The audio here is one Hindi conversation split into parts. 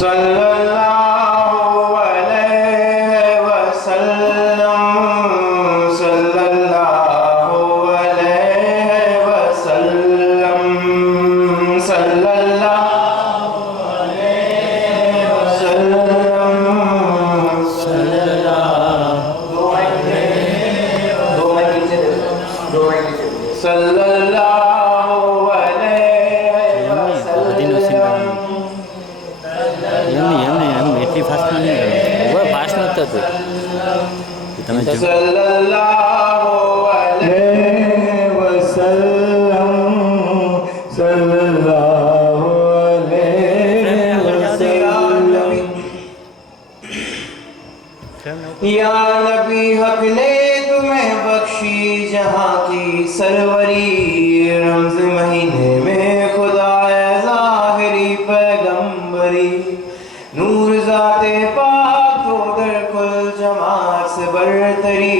सल्लल्लाहु अलैहि वसल्लम सल्लल्लाहु अलैहि वसल्लम सल्लल्लाहु अलैहि वसल्लम सल्लल्लाहु એટલી ફાસ્ટ નહીં કરો ફાસ્ટ નથી થતું તમે सल्लल्लाहु अलैहि वसल्लम सल्लल्लाहु अलैहि वसल्लम. या नबी हक ने तुम्हें बख्शी जहाँ की सरवरी, रमज़ महीने में खुदा ज़ाहिरी पैगंबरी, नूर ज़ाते पाक तो दर कुल जमात से बरतरी,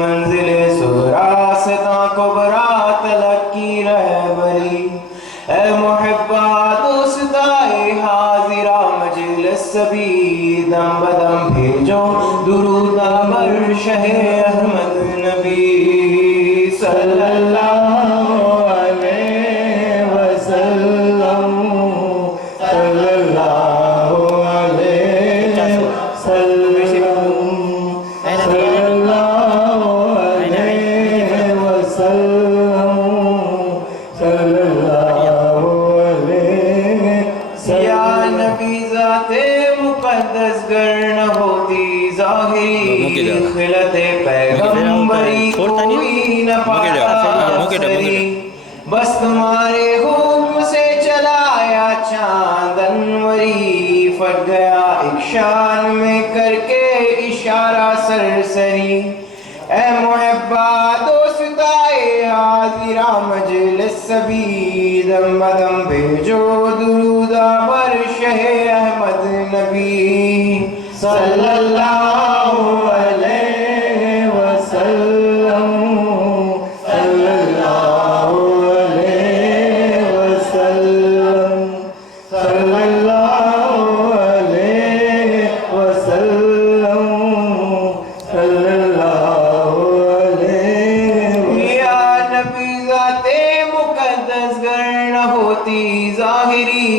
मंजिल सुगरा से ताकुबरा तलक की रहबरी. ए मुहिब्बा दोस्ताए हाजिरा मजलिस सभी, दम बदम भेजो दुरूद अमर शहे अहमद नबी सल्लल्लाहु अलैहि वसल्लम सल्लल्लाहु अलैहि वसल्लम सल्लल्लाहु अलैहि वसल्लम सल्लल्लाहु अलैहि वसल्लम. या नबी ज़ाते मुक़द्दस गर न होती ज़ाहिरी, खिलते पैगंबरी कोई न पाता अक्सरी, बस तुम्हारे हुक्म से चलाया चांदनवरी, फट गया एक शान में करके इशारा सरसरी. ए मुहिब्बा दोस्ताए हाजिरा मजलिस सभी, दम बदम भेजो दुरूदा बर शहे अहमद नबी सल्लल्लाहु अलैहि वसल्लम सल्लल्लाहु अलैहि वसल्लम सल्लल्लाहु अलैहि वसल्लम सल्लल्लाहु अलैहि. या नबी ज़ाते मुक़द्दस गर न होती ज़ाहिरी,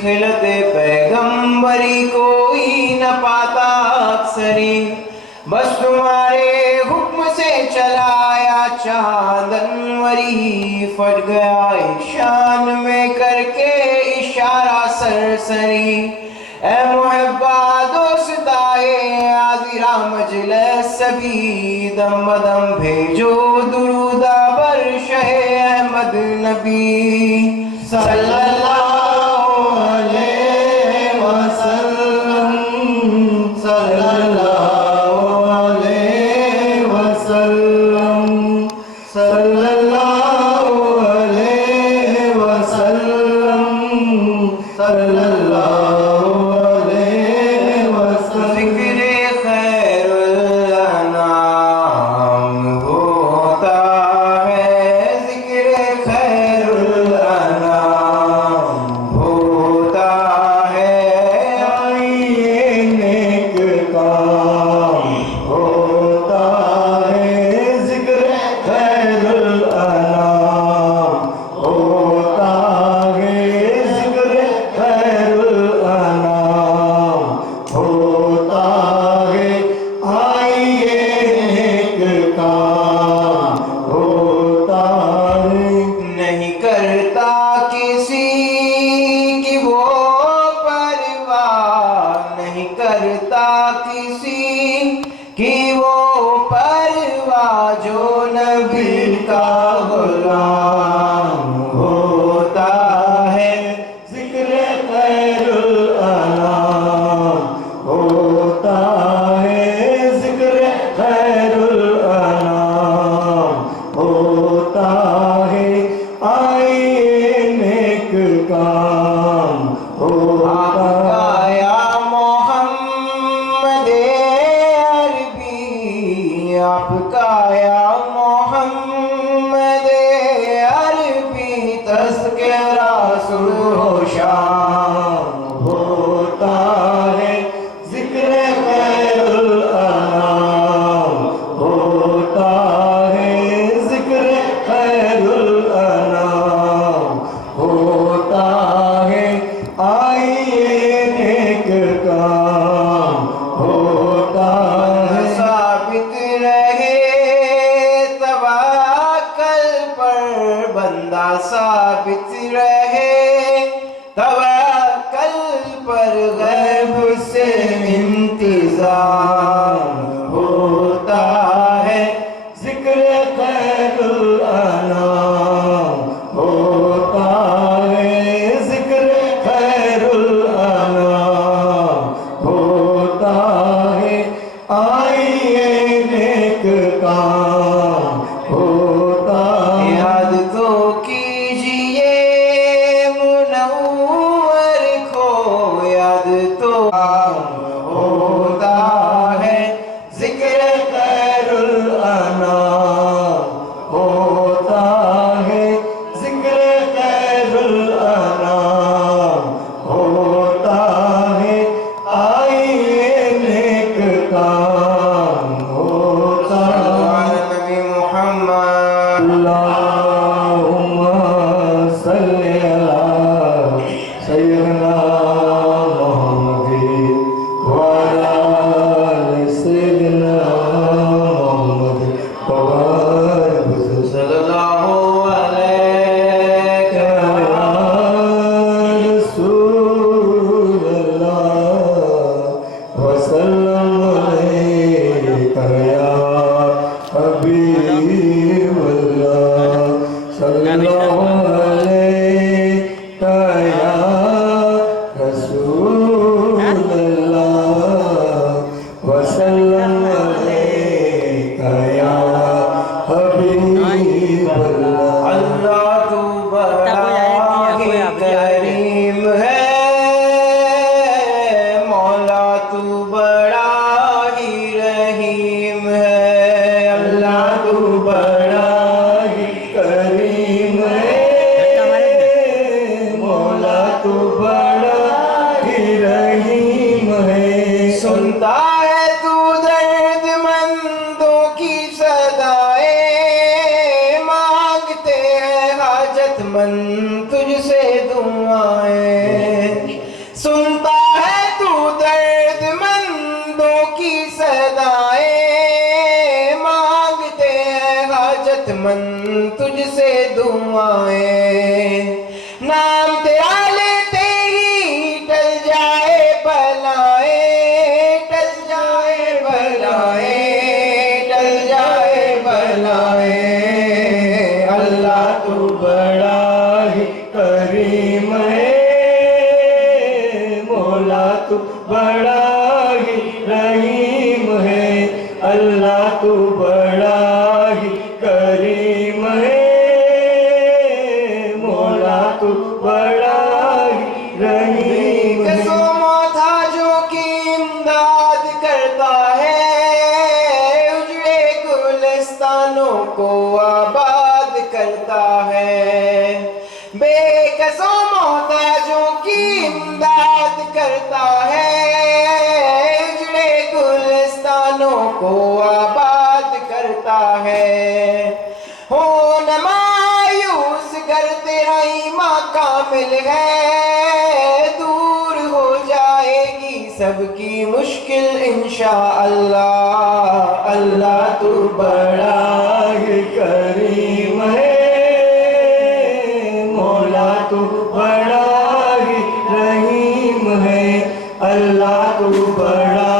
खिलते पैगंबरी कोई न पाता अक्सरी, बस तुम्हारे हुक्म से चलाया चांदनवरी, फट गया एक शान में करके इशारा सरसरी. ए मुहिब्बा दोस्ताए हाजिरा मजलिस सभी, दम बदम भेजो दुरूदा बर शहे अहमद नबी सल्लल्लाहु अलैहि वसल्लम सल्लल्लाहु अलैहि वसल्लम सल्लल्लाहु अलैहि वसल्लम सल्लल्लाहु अलैहि वसल्लम. ज़िक्र खैरुल अनाम होता है, ज़िक्र खैरुल अनाम होता है जिक्र खैरुल अनाम, होता है जिक्र खैरुल अनाम, होता है आइए नेक काम, होता याद तो कीजिए मुनव्वर को, याद तो होता है जिक्र खैरुल अनाम, होता है जिक्र खैरुल अनाम, होता है आइए नेक काम, होता नबी मोहम्मद अल्लाहुम्मा सल्ली अला सय्यिदना मुहम्मद व अला आलि सय्यिदना मुहम्मद व बारिक सल्लल्लाहु अलैहि या रसूलल्लाह व सल्लम अलैका या हबीबल्लाह, सल्लल्लाहु अलैका या रसूलल्लाह व सल्लम अलैका या हबीबल्लाह। अल्लाह तू बड़ा ही करीम है, मौला तू बड़ा ही रहीम है, अल्लाह तू बड़ा ही करीम है, मौला तू बड़ा ही रहीम है। सुनता है तू दर्दमंदों की सदाएं, मांगते हैं हाजतमंद तुझसे दुआएं। सुनता है तू दर्दमंदों की सदाएं, मांगते हैं हाजतमंद तुझसे दुआएं। नाम तेरा लेते ही टल जाए बलाएं, टल जाए बलाएं, टल जाए बलाएं। अल्लाह तू बड़ा ही करीम है, मौला तू बड़ा ही रहीम है, अल्लाह तू बड़ा ही करीम है, मौला तू बड़ा ही रहीम है। मोहताजों की इमदाद करता है, उजड़े गुलिस्तानों को आबाद करता है। बेकसों मोहताजों की इमदाद करता है, उजड़े गुलिस्तानों को आबाद करता है। हो न मायूस गर तेरा ईमान कामिल है, दूर हो जाएगी सबकी मुश्किल इंशाअल्लाह। अल्लाह तू बड़ा ही करीम है, मौला तू बड़ा ही रहीम है, अल्लाह तू बड़ा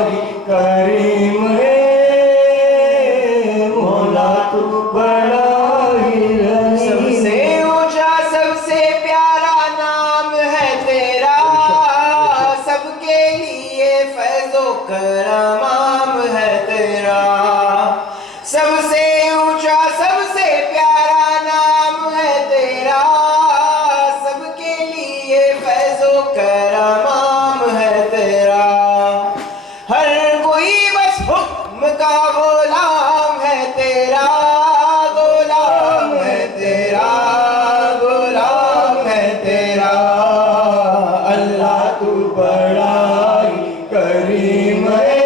ही करीम है, मौला तू बड़ा ही रहीम। सबसे ऊंचा सबसे प्यारा नाम है तेरा, सबके लिए फैज़ो करमाम है तेरा। सबसे ऊंचा सबसे प्यारा नाम है तेरा, सबके लिए फैज़ो करमाम है तेरा। हर कोई बस हुक्म का गुलाम है तेरा, गुलाम है तेरा, गुलाम है तेरा। अल्लाह तू बड़ा ही करीम है,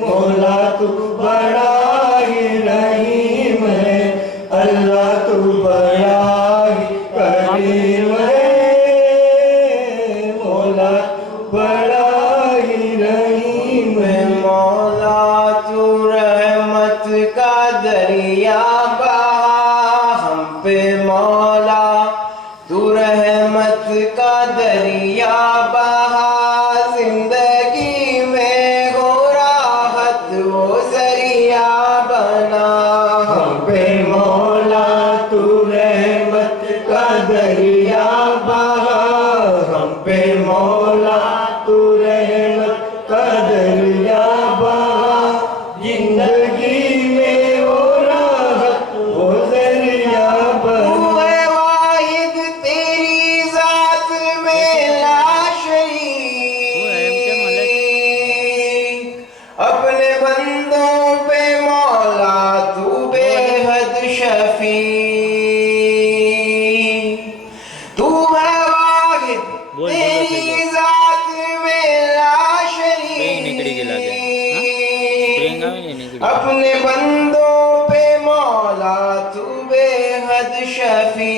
मौला तू बड़ा ही रहीम है, अल्लाह तू बड़ा ही करीम है, मौला तू बड़ा ही रहीम है। मौला तू बंदों पे मौला तू बेहद शफी, तू है वाहिद तेरी जात में ला शरीक, अपने बंदों पे मौला तू बेहद शफी,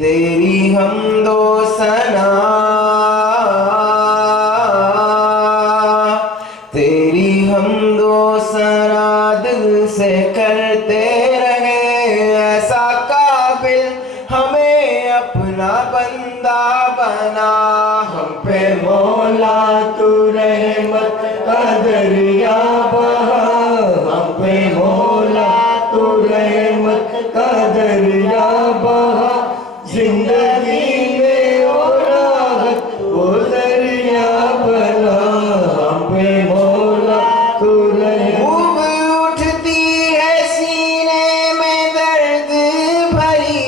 तेरी हमदो सना, तेरी हमदो सना दिल से करते रहे, ऐसा काबिल हमें अपना बंदा बना, हम पे मौला तू रहमत का दरिया बहा, हम पे मौला तू रहमत का दरिया बहा, जिंदगी में वो राहत वो दरिया बना, हम पे मौला तू रहमत। उठती है सीने में दर्द भरी,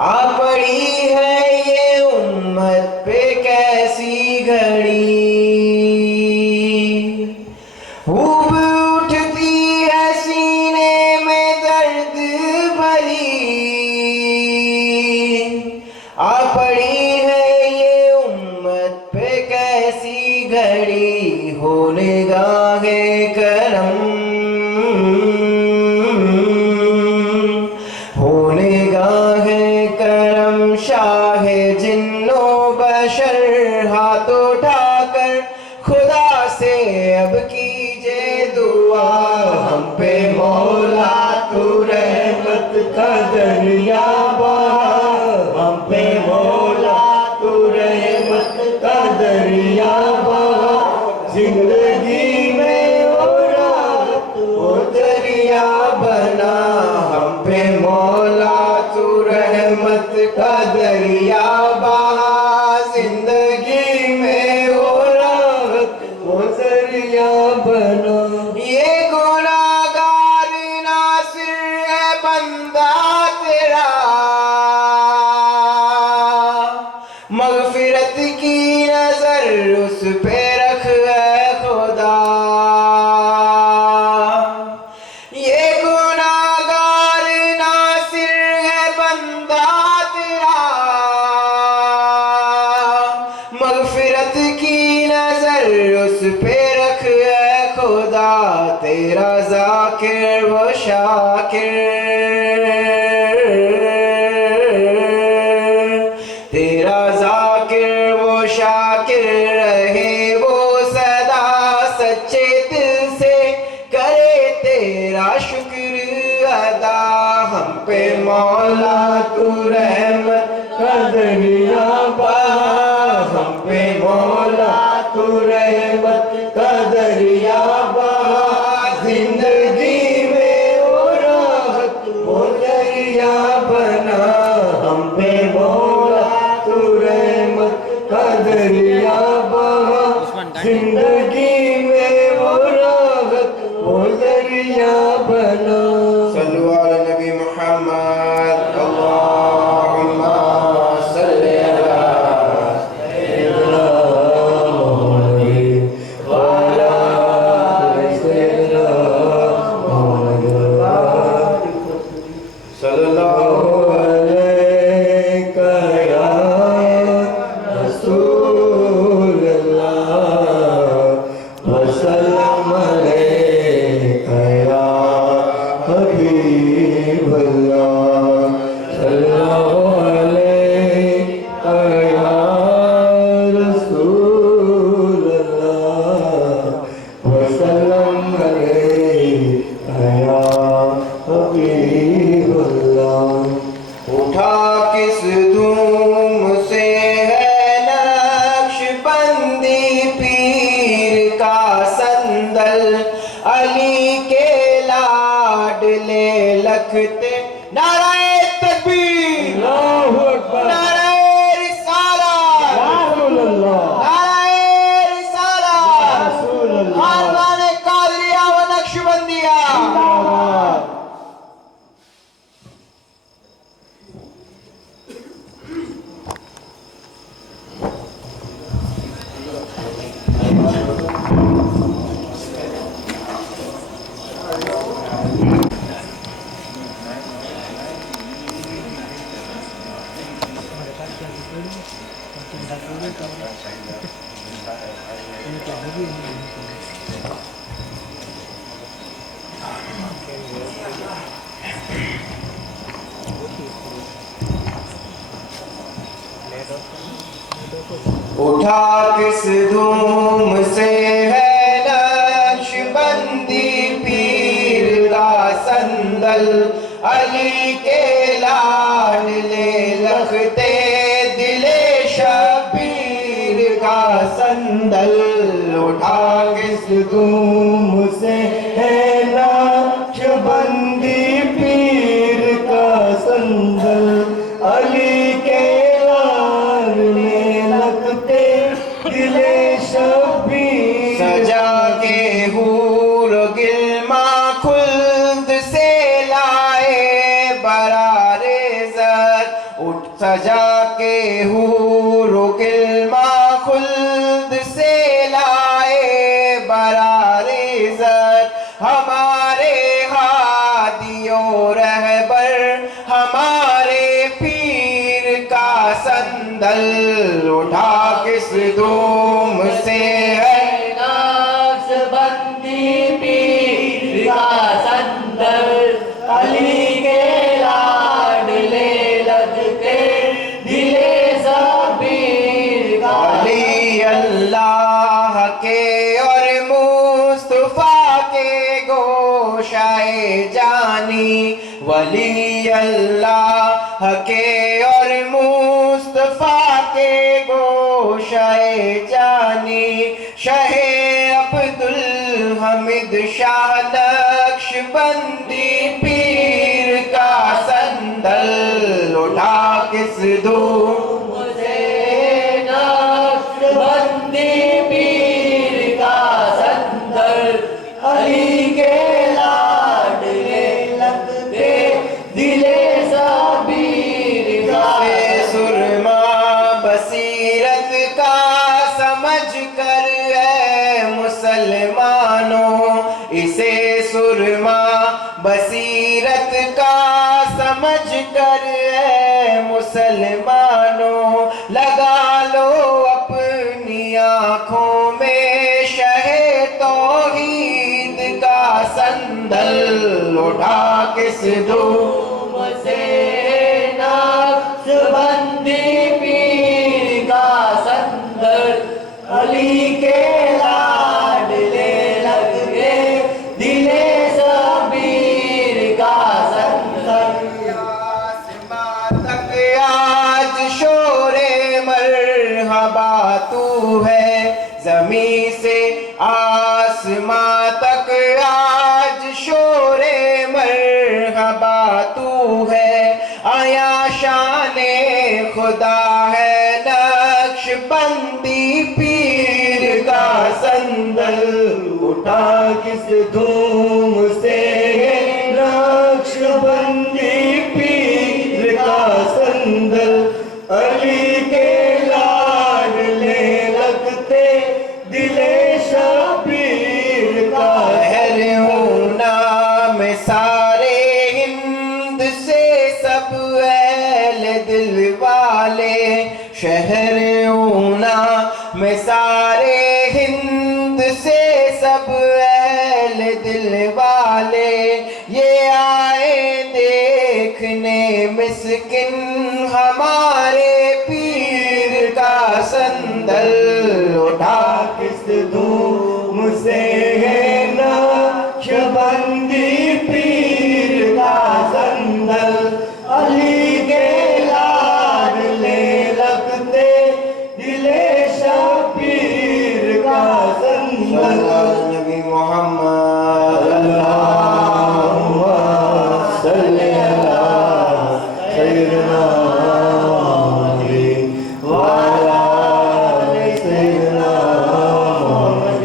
आ पड़ी है ये उम्मत पे कैसी घड़ी, खूब उठती है सीने में दर्द भरी, आ पड़ी है ये उम्मत पे कैसी घड़ी, हो निगाहे करम, हो निगाहे करम, शाहे जिन्नो बशर, हाथ उठाकर खुदा से अब कीजिए दुआ, हम पे मौला तू रहमत का दरिया बहा, हम पे मौला तू रहमत का दरिया बहा, जिंदगी में वो राहत वो दरिया बना, हम पे मौला तू रहमत का दरिया बहा, जिंदगी में वो राहत वो दरिया बना। ये गुनाहगार नासिर है बंदा तेरा, मगफिरत की नजर उस पे रख है खुदा, ये गुनाहगार नासिर है बंदा तेरा, मगफिरत की नजर उस पे रख है खुदा, तेरा जाकिर वो शाकिर, तेरा जाकिर वो शाकिर रहे वो सदा, सच्चे दिल से करे तेरा शुक्र अदा, हम पे मौला तू रहमत का दरिया बहा, हम पे मौला तू रहमत का दरिया बहा, जिंदगी में वो राहत वो दरिया बना, हम पे मौला तू रहमत का दरिया बहा, जिंदगी में वो राहत वो दरिया बना। सल्लु अला नबी मुहम्मद, अल्लाहुम्मा सल्ली अला सय्यिदना मुहम्मद व अला सय्यिदना मुहम्मद सल्लल्लाहु अलैका या रसूल अल्लाह व सल्लम अलैका या हबीब अल्लाह, सल्लल्लाहु अलैका या रसूल अल्लाह व सल्लम अलैका या हबीब अल्लाह। उठा किस धूम से है नक्शबंदी पीर का संदल, अली के लाडले लखते, नाराए तकबीर, नाराए रिसालत, नाराए रिसालत, खानदान कादरिया व नक्शबंदिया। Thank you. उठा किस धूम से है नक्शबंदी पीर का संदल, अली के लाडले लखते दिले शबीर का संदल। उठा किस धूम से है नक्शबंदी पीर का संदल, अली के दिले शबीर। सजा के हूर गिलमा खुल्द से लाए बरारे ज़र, उठ सजा के हूर गिलमा खुल्द से लाए बरारे ज़र। हमारे हादियों रहबर हमारे पीर का संदल, उठा किस धूम से है नक्शबंदी पीर का संदल, अली के लाडले लगते दिले शबीर का। अली अल्लाह के और मुस्तफा के गोशाए जानी, वली अल्लाह के और मुस्तफा के गोशाए जानी। शहे अब्दुल हमीद शाह नक्शबंदी पीर का संदल, उठा किस धूम से नक्शबंदी पीर का संदल, अली के लाडले लगते दिले शबीर का। सुरमा बसीरत का समझ कर है मुसलमानों, इसे सुरमा बसीरत का समझ कर है मुसलमानों। लगा लो अपनी आँखों में शहे तौहीद का संदल, उठा किस धूम से नक्शबंदी पीर का संदल, अली के लाडले लगते दिले शबीर का संदल। आसमां तक आज शोरे मरहबा तू है, जमी से आसमां तक आज शोरे मरहबा तू है। आया शाने खुदा है नक्शबंदी पीर का संदल, उठा किस धूम से नक्शबंदी पीर का संदल, अली के लाडले लगते दिले शबीर का। हर होना में सारे हिंद से सब अहले दिल वाले, शहर ऊना में सारे हिंद से सब अहले दिल वाले। ये आए देखने मिस्किन हमारे पीर का संदल, उठा किस धूम से है नक्शबंदी पीर का संदल, अली के लाडले लगते दिले शबीर का संदल। नबी मोहम्मद अल्लाहुम्मा सल्ली अला सय्यिदना व अला सय्यिदना मुहम्मद।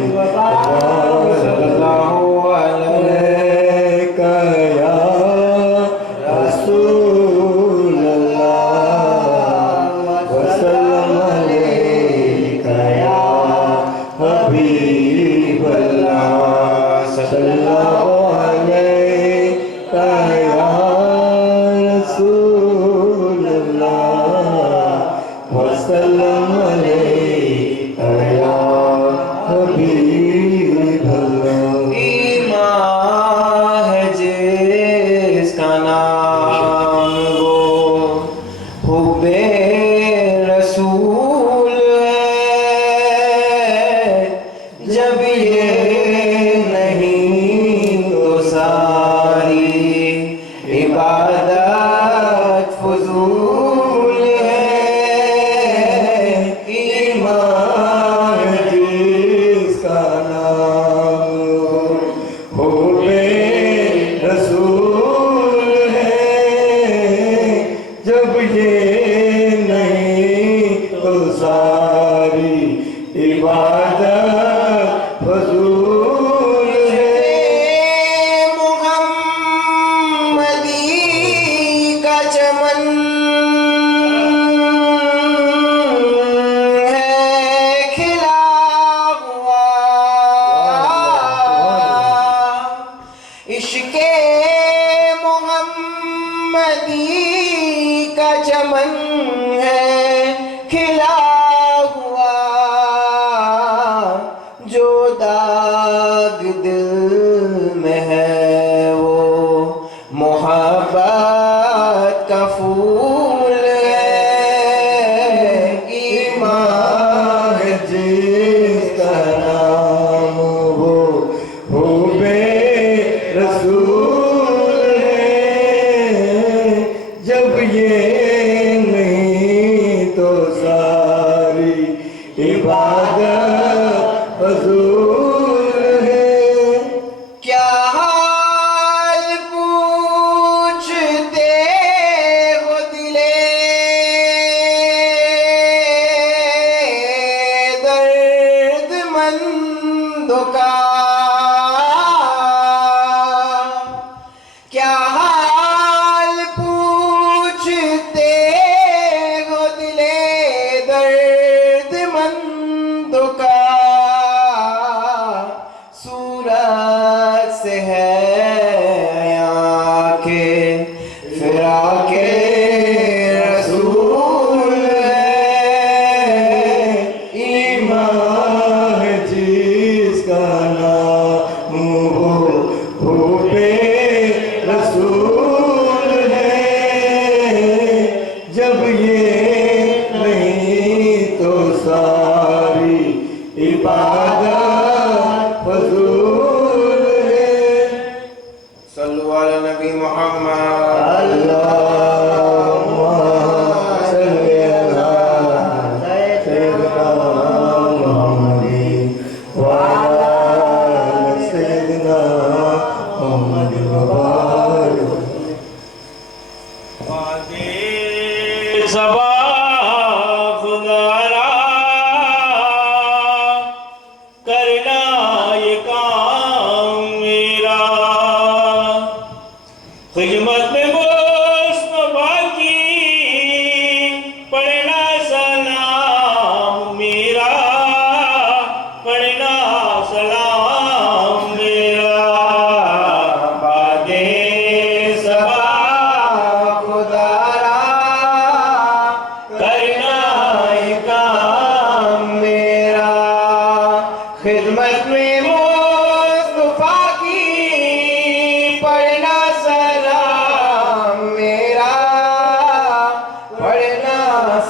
इबादत फजूल है। मोहम्मदी का चमन है खिला हुआ, इश्के मोहम्मदी का चमन है खिला हुआ, जो दाग दिल में है वो मोहब्बत का फूल है। ईमान है जिसका नाम हो बे रसूल है। जब ये नहीं तो सारी इबादत फजूल है। क्या हाल पूछते हो दिले दर्दमंदों का, क्या हाल पूछते हो दिले दर्दमंदों का। सूरत से है आंखें फिराके रसूल है। ईमान है जिसका नाम हो पे रसूल है। जब ये नहीं तो सारी इबादत फजूल है। सल्लु अला नबी मोहम्मद। अल्लाहुम्मा सल्ली अला सय्यिदना मुहम्मद व अला आलि सय्यिदना मुहम्मद व बारिक। सबा खुदारा करना ये काम मेरा, खिदमत में मुस्तफा की पढ़ना सलाम मेरा, पढ़ना सलाम मेरा। बादे सबा खुदारा करना ये काम मेरा, खिदमत में मुस्तफा की पढ़ना सलाम मेरा, पढ़ना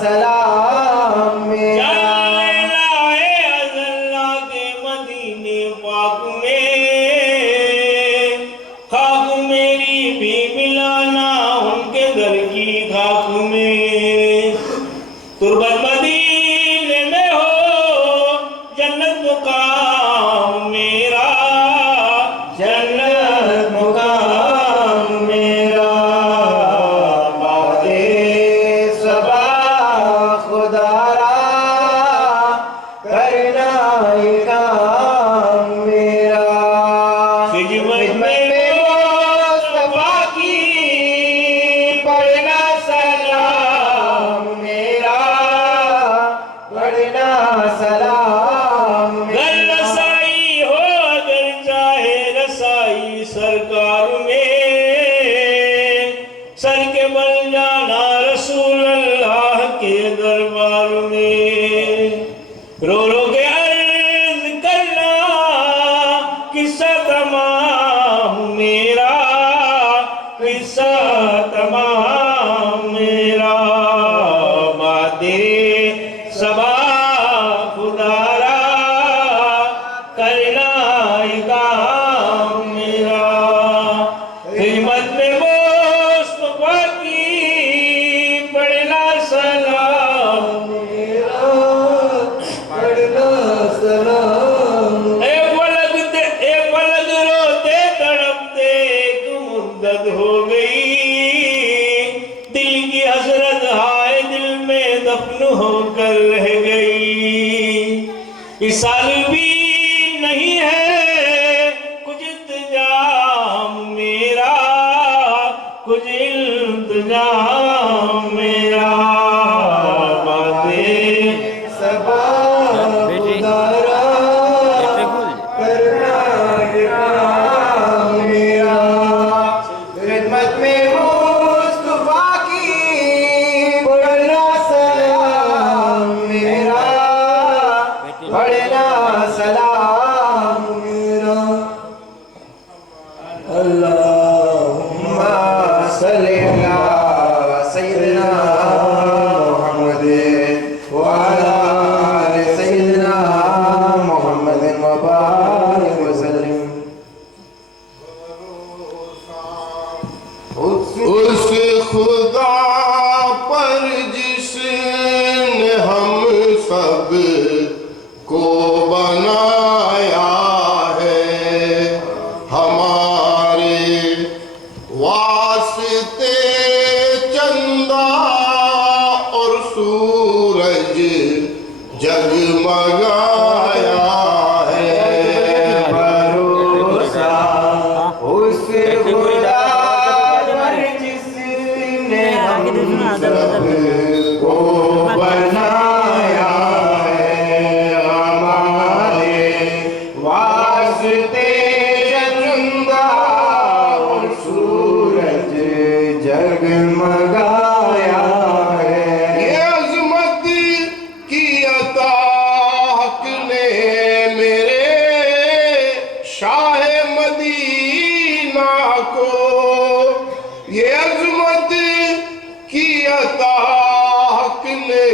सलाम मेरा। लाए अल्लाह के मदीने पाक में, खाक मेरी भी मिलाना उनके दर की खाक में। तुरबत मदीने में हो जन्नत मुकाम मेरा, जन्नत मुकाम मेरा। बादे सबा खुदारा करना ये काम मेरा, खिदमत में मुस्तफा की पढ़ना सलाम मेरा, पढ़ना सलाम घर मेरा। रसाई हो अगर चाहे रसाई सरकार में, सर के बल जाना रसूल अल्लाह के दरबार में। रो रो के अर्ज करना किस्सा तमाम मेरा, किस्सा तमाम मेरा। बादे सबा खुदारा करना ये काम मेरा, खिदमत में मुस्तफा की पढ़ना सलाम मेरा, पढ़ना सलाम। एक पलक रोते तड़पते एक मुद्दत हो गई, दिल की हसरत हाय दिल में दफन होकर रह गई। इस साल भी नहीं है कुछ इंतजाम मेरा, कुछ इंतजाम मेरा। बातें सबा उदारा करना मेरा, खिदमत में मुस्तफा की पढ़ना सलाम मेरा, पढ़ना सलाम मेरा। अल्लाहुम्मा सल्ली अला सय्यिदिना मुहम्मद व अला आलि सय्यिदिना मुहम्मद व बारिक व सल्लिम। उस खुदा पर जिसने हम सब को बनाया है, हमारे वास्ते चंदा और सूरज जगमगाया है। भरोसा उस खुदा पर जिसने हम सब को बनाया है, हमारे वास्ते चंदा और सूरज जगमगाया है। ये अज़मत की अता हक ने मेरे शाह मदीना को, ये अज़मत की अता हक ने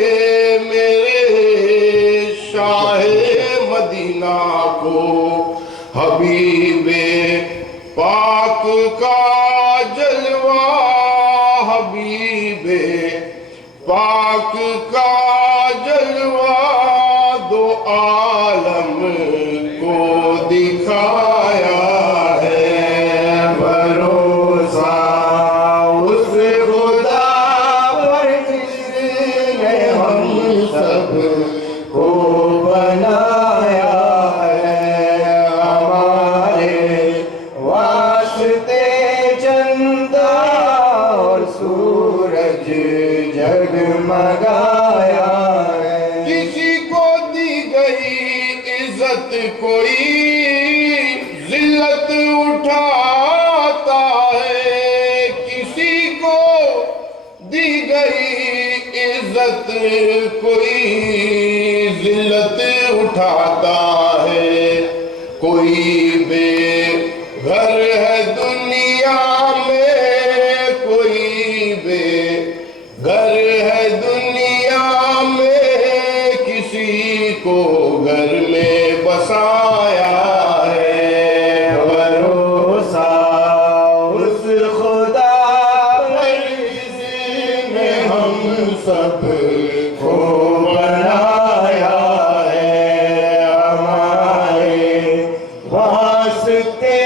मेरे शाह मदीना को, हबीबे पाक का जलवा, हबीबे पाक का जलवा दो आलम को दिखाया है। भरोसा उस खुदा पर जिसने हम सब को बनाया है, हमारे वास्ते चंदा और सूरज जगमगाया है। किसी को दी गई इज्जत कोई जिल्लत उठाता है, किसी को दी गई इज्जत कोई जिल्लत उठाता है। कोई बेघर है दुनिया में, कोई बेघर है दुनिया में, किसी को घर में बसाया है। भरोसा उस खुदा पर जिसने हम सब को बनाया है, हमारे वास्ते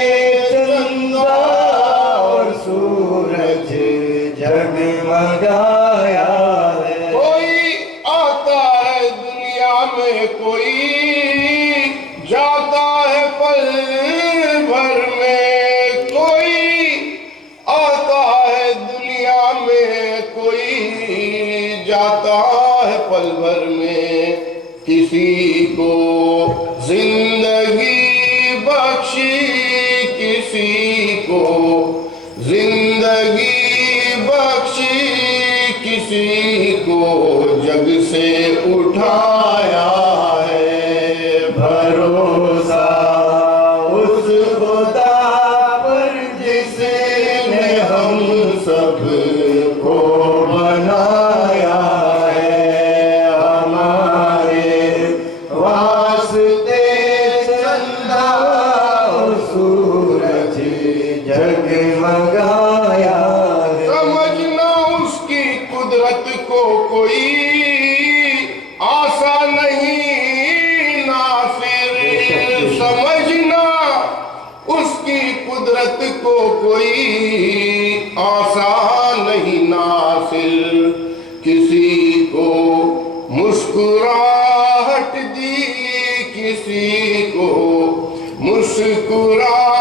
चंदा और सूरज जगमगाया है। कोई आता है दुनिया में, कोई जाता है पल भर में, कोई आता है दुनिया में, कोई जाता है पल भर में। किसी को जिंदगी बख्शी, किसी को जिंदगी बख्शी, किसी को जग से उठाया है। भरोसा उस खुदा पर जिसने हम सब को बनाया है, हमारे वास्ते चंदा और सूरज जगमगाया है। समझना उसकी कुदरत को कोई आशा नहीं नासिर, समझना उसकी कुदरत को कोई आशा नहीं नासिर। किसी को मुस्कुराहट दी, किसी को, मुस्कुराहट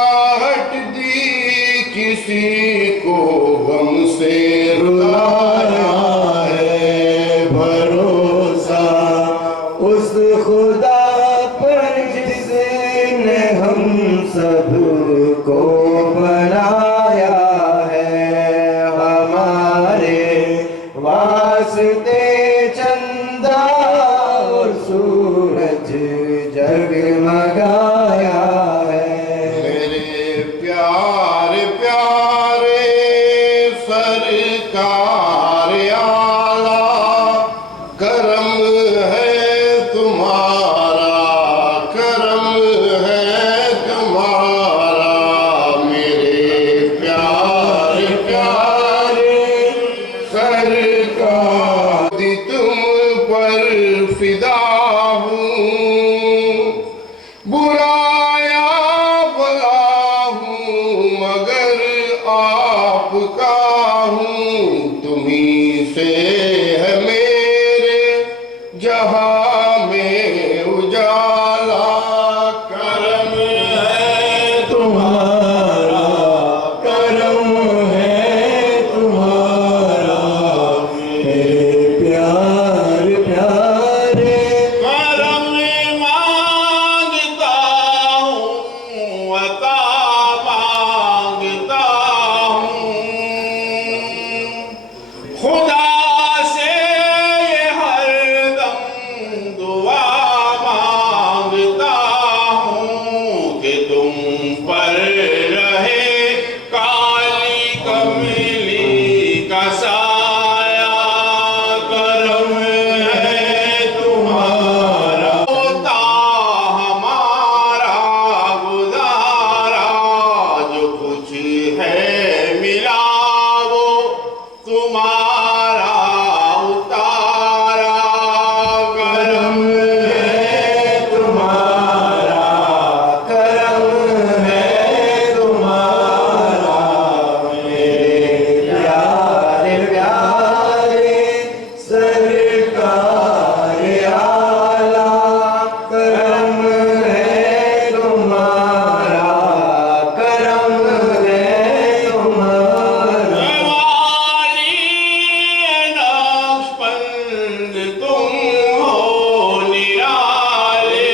दी किसी को, गम से रुलाया है भरोसा उस खुदा पर जिसने हम सबको बनाया है। हमारे वास्ते चंदा और सूरज जगमगाया है। मेरे प्यारे प्यारे सरकार आला, करम है तुम्हारा, करम है तुम्हारा। मेरे प्यारे प्यारे सरकार, तुम पर फिदा हूँ, बुराया भला हूँ, मगर आपका हूँ। तुम्ही से है मेरे जहाँ में उजाला, करम है तुम्हारा करम है तुम्हारा। मेरे प्यार प्यारे करम मांगता हूँ, अता मांगता हूँ, खुदा से ये हरदम दुआ मांगता हूँ कि तुम पर रहे काली कमली का साया। करम है तुम्हारा, होता हमारा गुजारा, जो कुछ है मिला वो तुम्हारा उतारा। करम है तुम्हारा करम है तुम्हारा। मेरे प्यारे प्यारे सरकार आला, करम है तुम्हारा, करम है तुम्हारा। वाली नक्शबंद तुम हो निराले,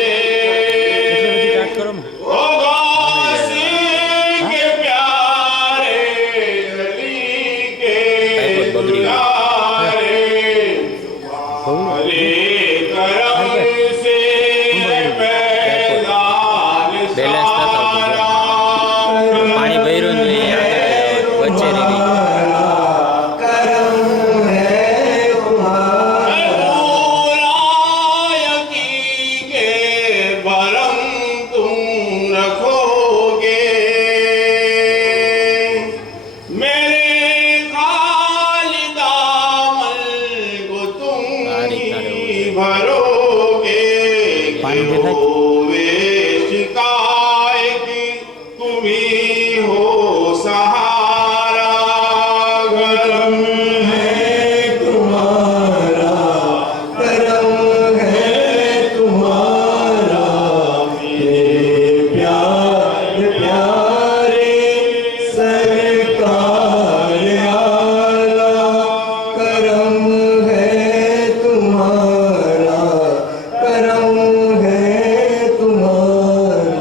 स्टार्ट करो ना। ओ गौसी के प्यारे, अली के दुलारे, तुम्हारे करम से पैदान सारा। પાણી ભર્યું ને એ આગળ વચ્ચે રહી ગઈ. करम है तुम्हारा। के भरम तुम रखोगे, मेरे खालिदामल को तुम ही भरोगे। पानी देखा? वे शिकायत तुम ही हो सहारा। गरम है तुम्हारा करम है तुम्हारा। मेरे प्यार प्यारे सरकार आला, करम है तुम्हारा, करम है तुम्हारा।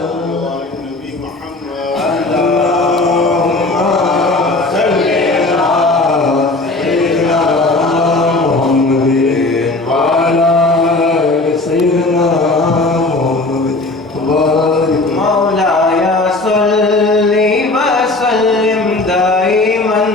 मौलाया सल्ली व सल्लिम दाइमन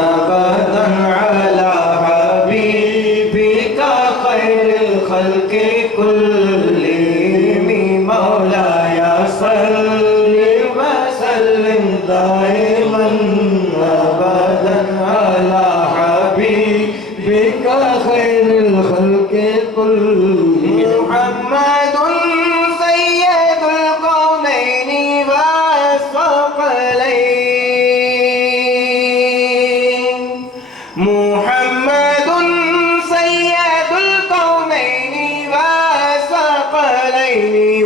अबदन अला हबीबिका खैरुल खल्क़ि कुल्लिहिम। मौलाया सल्ली व सल्लिम दाइमन अबदन अला हबीबिका खैरुल खल्क़ि कुल्लिहिम। मुहम्मदुन सय्यदुल कौनैनि व अस्फ़क़लैन। मुहम्मदुन सय्यदुल कौनैनि व अस्फ़क़लैन।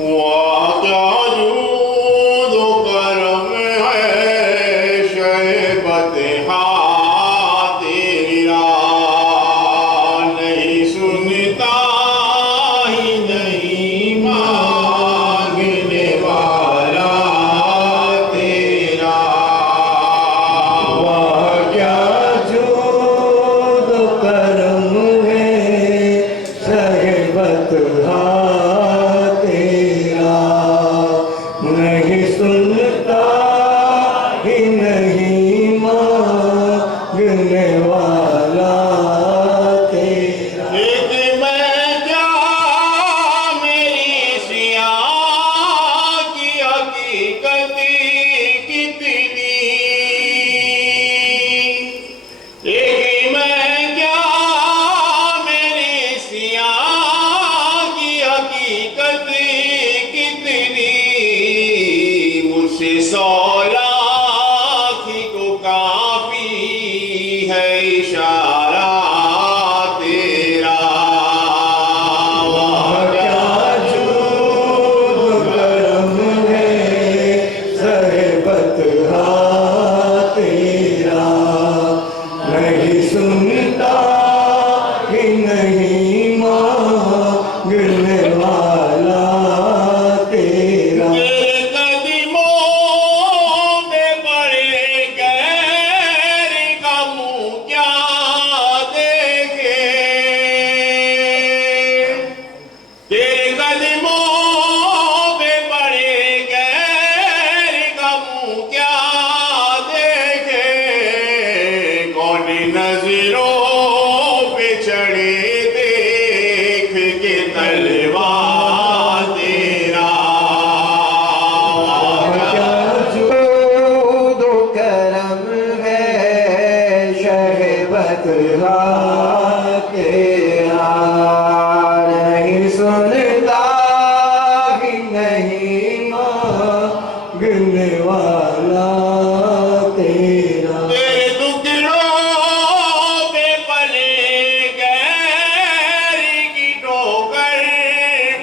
वाक़या जूद करम है शैबत तेरा नहीं सुनता ही नहीं मांगने वाला तेरा वाक़या जूद करम है शैबत तेरा नहीं सुनता ही नहीं मांगने वाला तेरा एक मैं क्या मेरी सिया की हकीकत कितनी एक मैं क्या मेरी सिया की हकीकत कितनी मुझसे 100 लाख को काफी है इशारा तेरा वाक़या जूद करम है शैबत तेरा नहीं सुनता ही नहीं मांगने वाला तेरा तेरे कदमों मांगने वाला तेरा। तेरे टुकड़ों पे पले गैर की ठोकर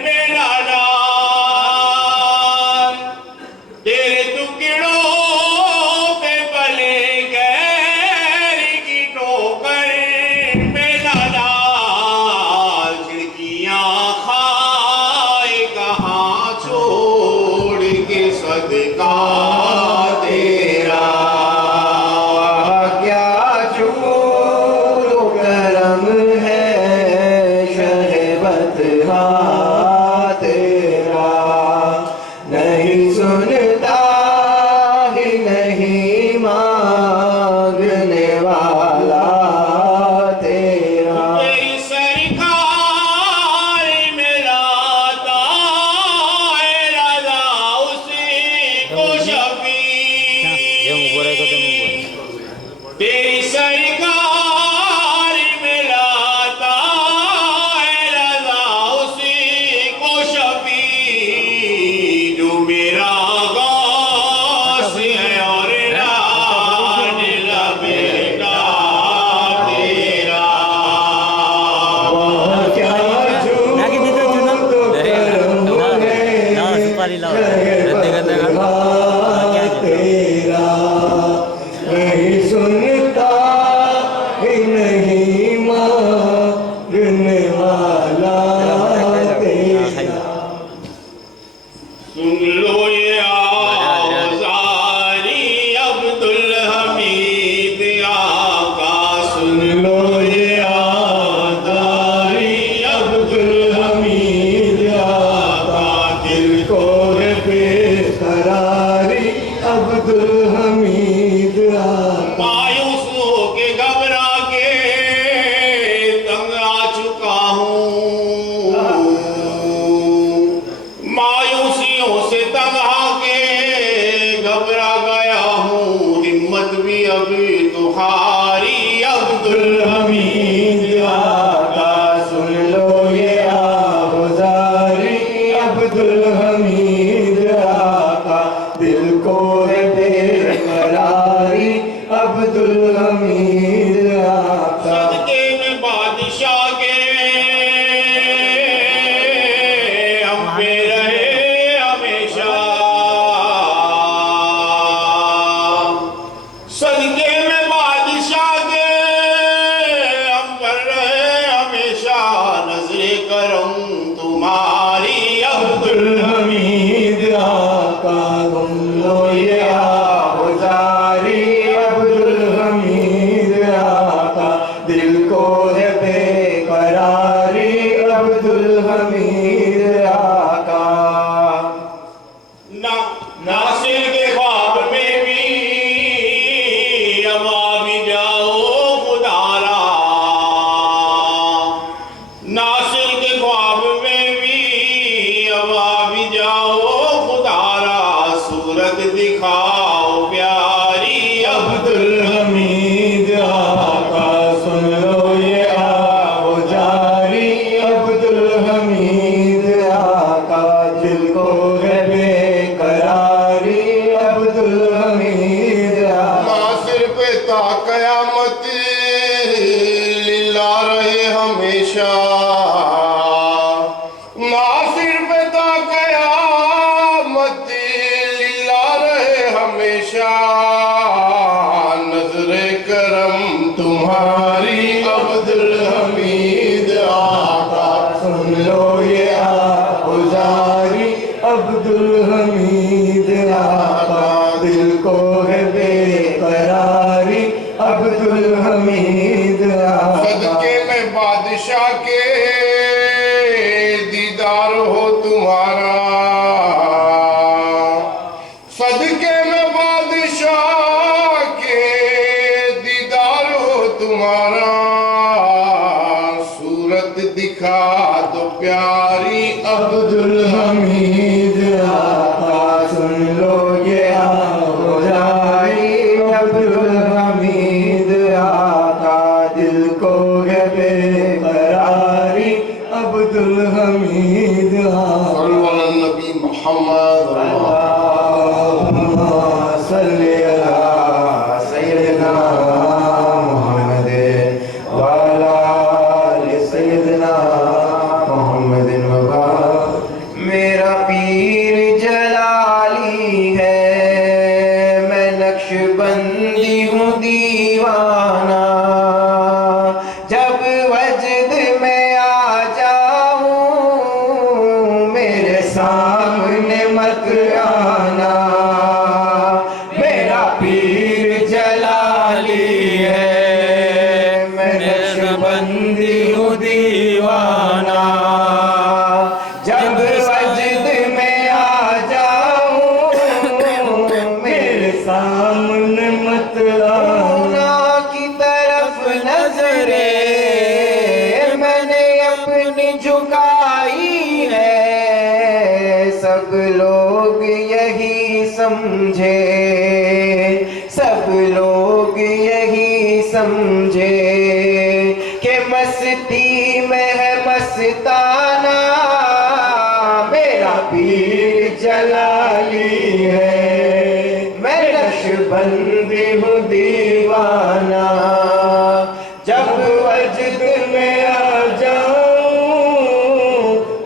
में ना डाल। तेरे टुकड़ों पे पले गैर की ठोकर में ना डाल। खिड़कियां खाए कहाँ छोड़ के सदका तेरा। क्या चूरो करम है शहबत तेरा। नहीं सुनता ही नहीं मांगने वाला तेरा। तेरी सरकार में लाता है राजा उसी को शफी। જેમ ઊભો રાખ્યો તેમ ઊભો. तेरी सरकार में लाता है राजा उसी को शफी। जो मेरा गौस है और लाडला बेटा तेरा। क्या નાખી દીધો ચૂનો. ના સુપારી લાવો. રદ્દી કરતા કાઢો. तेरा। नहीं सुनता ही नहीं मांगने वाला तेरा। सुन लो ये आज़ारी अब्दुल हमीद आका। सुन लो ये आज़ारी अब्दुल हमीद आका। दिल को और बेकरारी अब्दुल हमीद आका। मायूस होके घबरा के तंग आ चुका हूँ। मायूसियों से तंग आके घबरा गया हूँ। हिम्मत भी अभी तुम्हारी अब्दुल हमीद आका। सुन लो ये आज़ारी अब्दुल हमीद आका। दिल को है बेकरारी अब्दुल हमीद आका। सदके में बादशाह के हम पे रहे हमेशा। सदके में बादशाह के हम पर रहे हमेशा। नजरे करम तुम्हारी अब्दुल हमीद आका। सुन लो ये आज़ारी अब्दुल हमीद आका। दिल को है बेकरारी अब्दुल हमीद आका। नासिर के ख्वाब में भी अब आ भी जाओ खुदारा। नासिर के ख्वाब में भी अब आ भी जाओ खुदारा। सूरत दिखाओ प्यारी अब्दुल हमीद आका। सुन लो ये आज़ारी अब्दुल हमीद आका। दिल को है बेकरारी अब्दुल हमीद आका। नासिर पे ता कयामत लिल्ला रहे हमेशा। नासिर पे ता कयामत लिल्ला रहे हमेशा। नजरे करम तुम्हारी अब्दुल हमीद आका। सुन लो ये आज़ारी अब्दुल हमीद आका। दिल को है बेकरारी अब्दुल हमीद आका। सदके में बादशाह के दीदार हो तुम्हारा। सदके में बादशाह के दीदार हो तुम्हारा। सूरत दिखा दो प्यारी अब्दुल हमीद आका। सुन लो ये आज़ारी अब्दुल हमीद आका। दिल को है बेकरारी अब्दुल हमीद आका। नबी मोहम्मद। है, मैं नक्शबंदी हूँ दीवाना। जब वजद में आ जाऊं मेरे सामने मत आना, मेरा पीर जलाली है, मैं नक्शबंदी हूँ दीवाना। जब वजद में आ जाऊं मेरे सामने मत आना। की तरफ नजरे मैंने अपनी झुकाई है, सब लोग यही समझे, सब लोग यही समझे कि मस्ती में है मस्ताना, मेरा पीर जलाली है, मैं नक्शबंदी हूँ दीवाना। जब वजद में आ जाऊं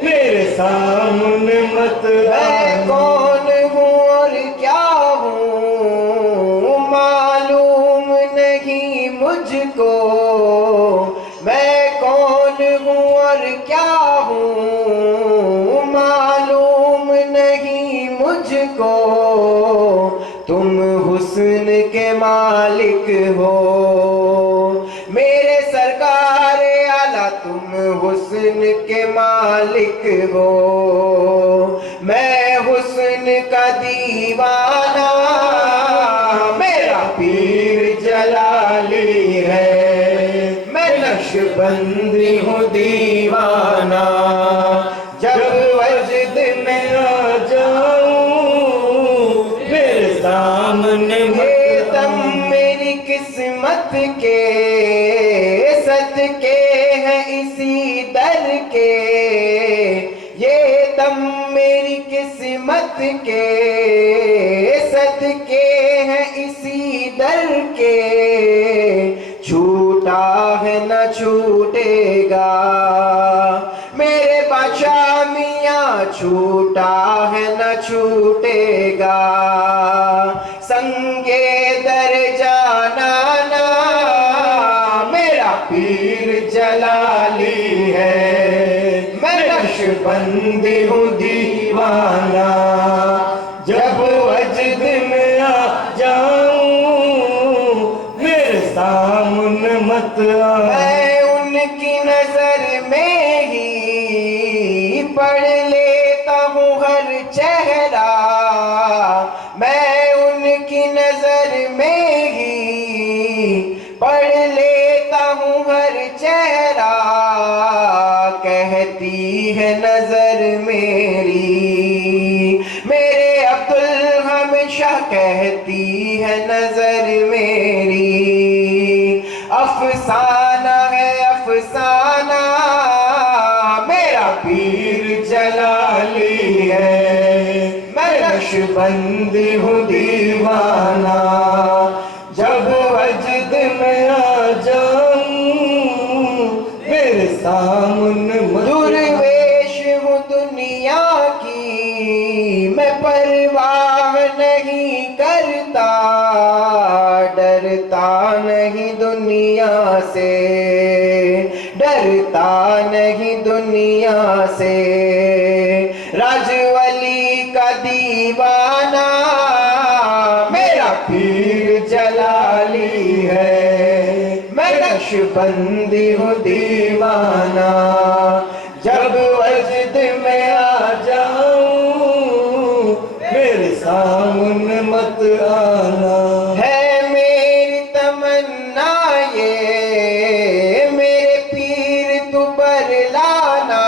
मेरे सामने मत मैं कौन हूँ और क्या हूँ मालूम नहीं मुझको, मैं कौन हूँ और क्या हूँ मालूम नहीं मुझको। तुम हुस्न के मालिक हो मेरे सरकार आला, तुम हुस्न के मालिक हो, मैं हुस्न का दीवाना, मेरा पीर जलाली है, मैं नक्शबंदी हूँ दीवाना। जब वजद में आ जाऊं मेरे सामने दम मेरी किस्मत के सदके हैं इसी दर के, ये दम मेरी किस्मत के सदके हैं इसी दर के। छूटा है न छूटेगा मेरे बादशाह मियाँ, छूटा है न छूटेगा संगे दर जाना ना, मेरा पीर जलाली है, मैं नक्शबंदी हूँ दीवाना। जब वजद में आ जाऊं मेरे सामने मत आ, मैं उनकी नजर में ही पढ़ लेता हूँ हर चेहरा, मैं उनकी नजर में ही पढ़ लेता हूँ हर चेहरा। कहती है नजर मेरी मेरे अब्दुल हमेशा, कहती है नजर मेरी अफसाना है अफसाना, मेरा पीर जलाली है, मैं नक्शबंदी हूँ दीवाना। जब वजद में आ जाऊं मेरे सामने दुर्वेश हूँ दुनिया की, मैं परवाह नहीं करता, डरता नहीं दुनिया से, डरता नहीं दुनिया से। राजवली का दीवाना मेरा पीर जलाली है, मैं नक्शबंदी हूँ दीवाना। जब वजद में आ जाऊं मेरे सामने मत आना। है मेरी तमन्ना ये मेरे पीर तू पर लाना,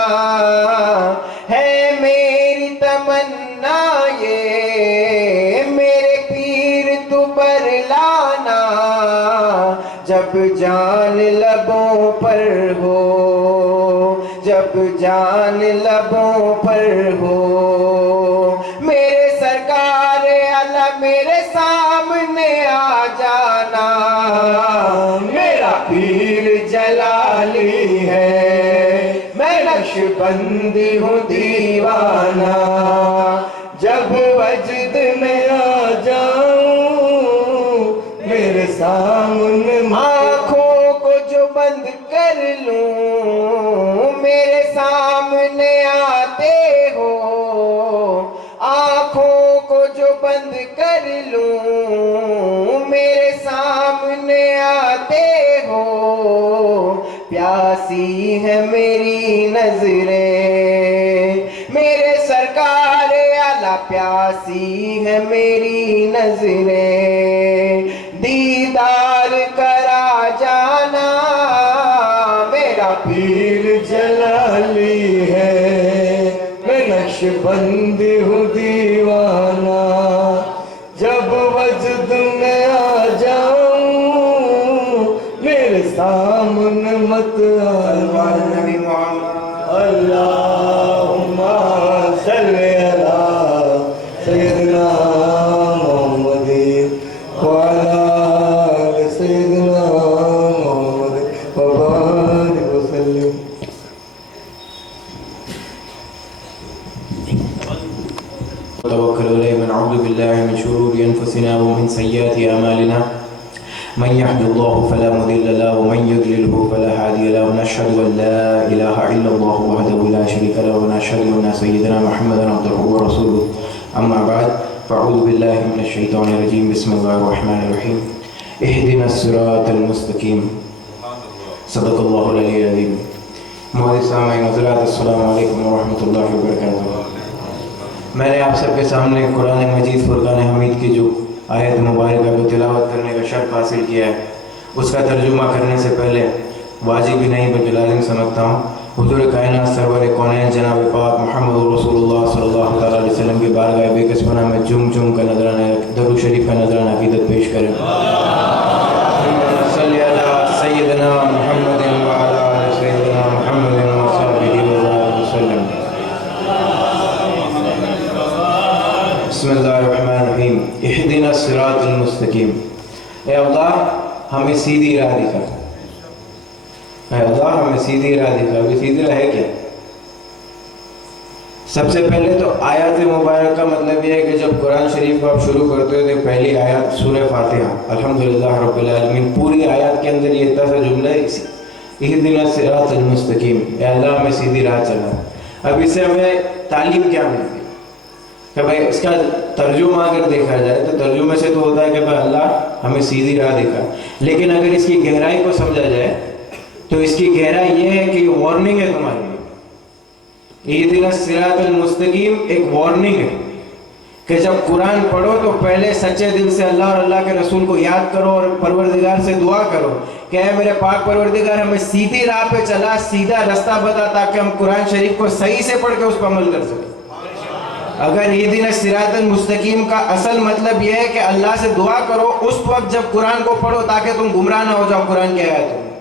है मेरी तमन्ना ये मेरे पीर तू पर लाना। जब जान लबों पर हो, जब जान लबों पर हो, मेरे सरकार आला मेरे सामने आ जाना, मेरा पीर जलाली है, मैं नक्शबंदी हूँ दीवाना। जब वजद में सामने आँखों को जो बंद कर लूं मेरे सामने आते हो, आँखों को जो बंद कर लूं मेरे सामने आते हो, प्यासी है मेरी नजरें मेरे सरकार आला, प्यासी है मेरी नजरें, दीदार करा जाना मेरा पीर जलाली है, मैं नक्शबंद हूँ दीवाना, जब वजद में आ जाऊं मेरे सामने मत आना। अल्लाहुम्मा सल्ली अला सय्यिदिना मुहम्मद व अला आलि सय्यिदिना मुहम्मद व बारिक वसल्लिम। तवक्कल अलैहि व नऊज़ु बिल्लाहि मिन शुरूरि अनफुसिना व मिन सय्यिआति अमालिना, मन यहदिल्लाहु फला मुदिल्ल लहु व मन युद्लिलहु फला हादिय लहु, नशहदु अन ला इलाहा इल्लल्लाहु वहदहु ला शरीका लहु व नशहदु अन्न सय्यिदना मुहम्मदन अब्दुहु व रसूलुहु, अम्मा बाद, फ़अऊज़ु बिल्लाहि मिनश शैतानिर रजीम, बिस्मिल्लाहिर रहमानिर रहीम, इहदिनस सिरातल मुस्तकीम, सदक़ल्लाहुल अलीयुल अज़ीम। मुअज़्ज़िज़ सामीईन हज़रात, अस्सलामु अलैकुम व रहमतुल्लाहि व बरकातुहू। मैंने आप सबके सामने कुरान मजीद फुरकान हमीद की जो आयत मुबारक को तिलावत करने का शर्फ हासिल किया है, उसका तर्जुमा करने से पहले वाजिब ही नहीं बल्कि लाज़िम समझता हूँ हुज़ूर कायनात सरवर कौनैन जनाब पाक मोहम्मद रसूलुल्लाह सल्लल्लाहु अलैहि वसल्लम की बारगाह बेकसपना में जुम जुम का नजराना, दरूद शरीफ का नजराना अक़ीदत पेश करें। सल्ली अला सय्यिदना मुहम्मदिन व अला आलि सय्यिदना मुहम्मदिन व सहबिही वसल्लम। बिस्मिल्लाहिर्रहमानिर्रहीम। इहदिनस सिरातल मुस्तकीम, ए अल्लाह हमें सीधी राह दिखा, ए अल्लाह हमें सीधी राह दिखा। अभी सीधी राह है क्या? सबसे पहले तो आयत मुबारक का मतलब यह है कि जब कुरान शरीफ को आप शुरू करते हो तो पहली आयत सूरह फातिहा अल्हम्दुलिल्लाह रब्बिल आलमीन, पूरी आयत के अंदर ये इतना सा जुमला है, इहदिनस सिरातल मुस्तकीम, ए अल्लाह हमें सीधी राह चला। अब इससे हमें तालीम क्या मिलती है कि भाई इसका तर्जुमा अगर देखा जाए तो तर्जुमे से तो होता है कि भाई अल्लाह हमें सीधी राह दिखा, लेकिन अगर इसकी गहराई को समझा जाए तो इसकी गहराई ये है कि वार्निंग है तुम्हारे लिए। इहदिनस सिरातल मुस्तकीम एक वार्निंग है कि जब कुरान पढ़ो तो पहले सच्चे दिल से अल्लाह और अल्लाह के रसूल को याद करो और परवरदिगार से दुआ करो कि ऐ मेरे पाक परवरदिगार हमें सीधी राह पे चला, सीधा रास्ता बता, ताकि हम कुरान शरीफ को सही से पढ़ के उस पर अमल कर सकें। अगर इहदिनस सिरातल मुस्तकीम का असल मतलब यह है कि अल्लाह से दुआ करो उस वक्त जब कुरान को पढ़ो ताकि तुम गुमराह ना हो जाओ कुरान की आयतों में।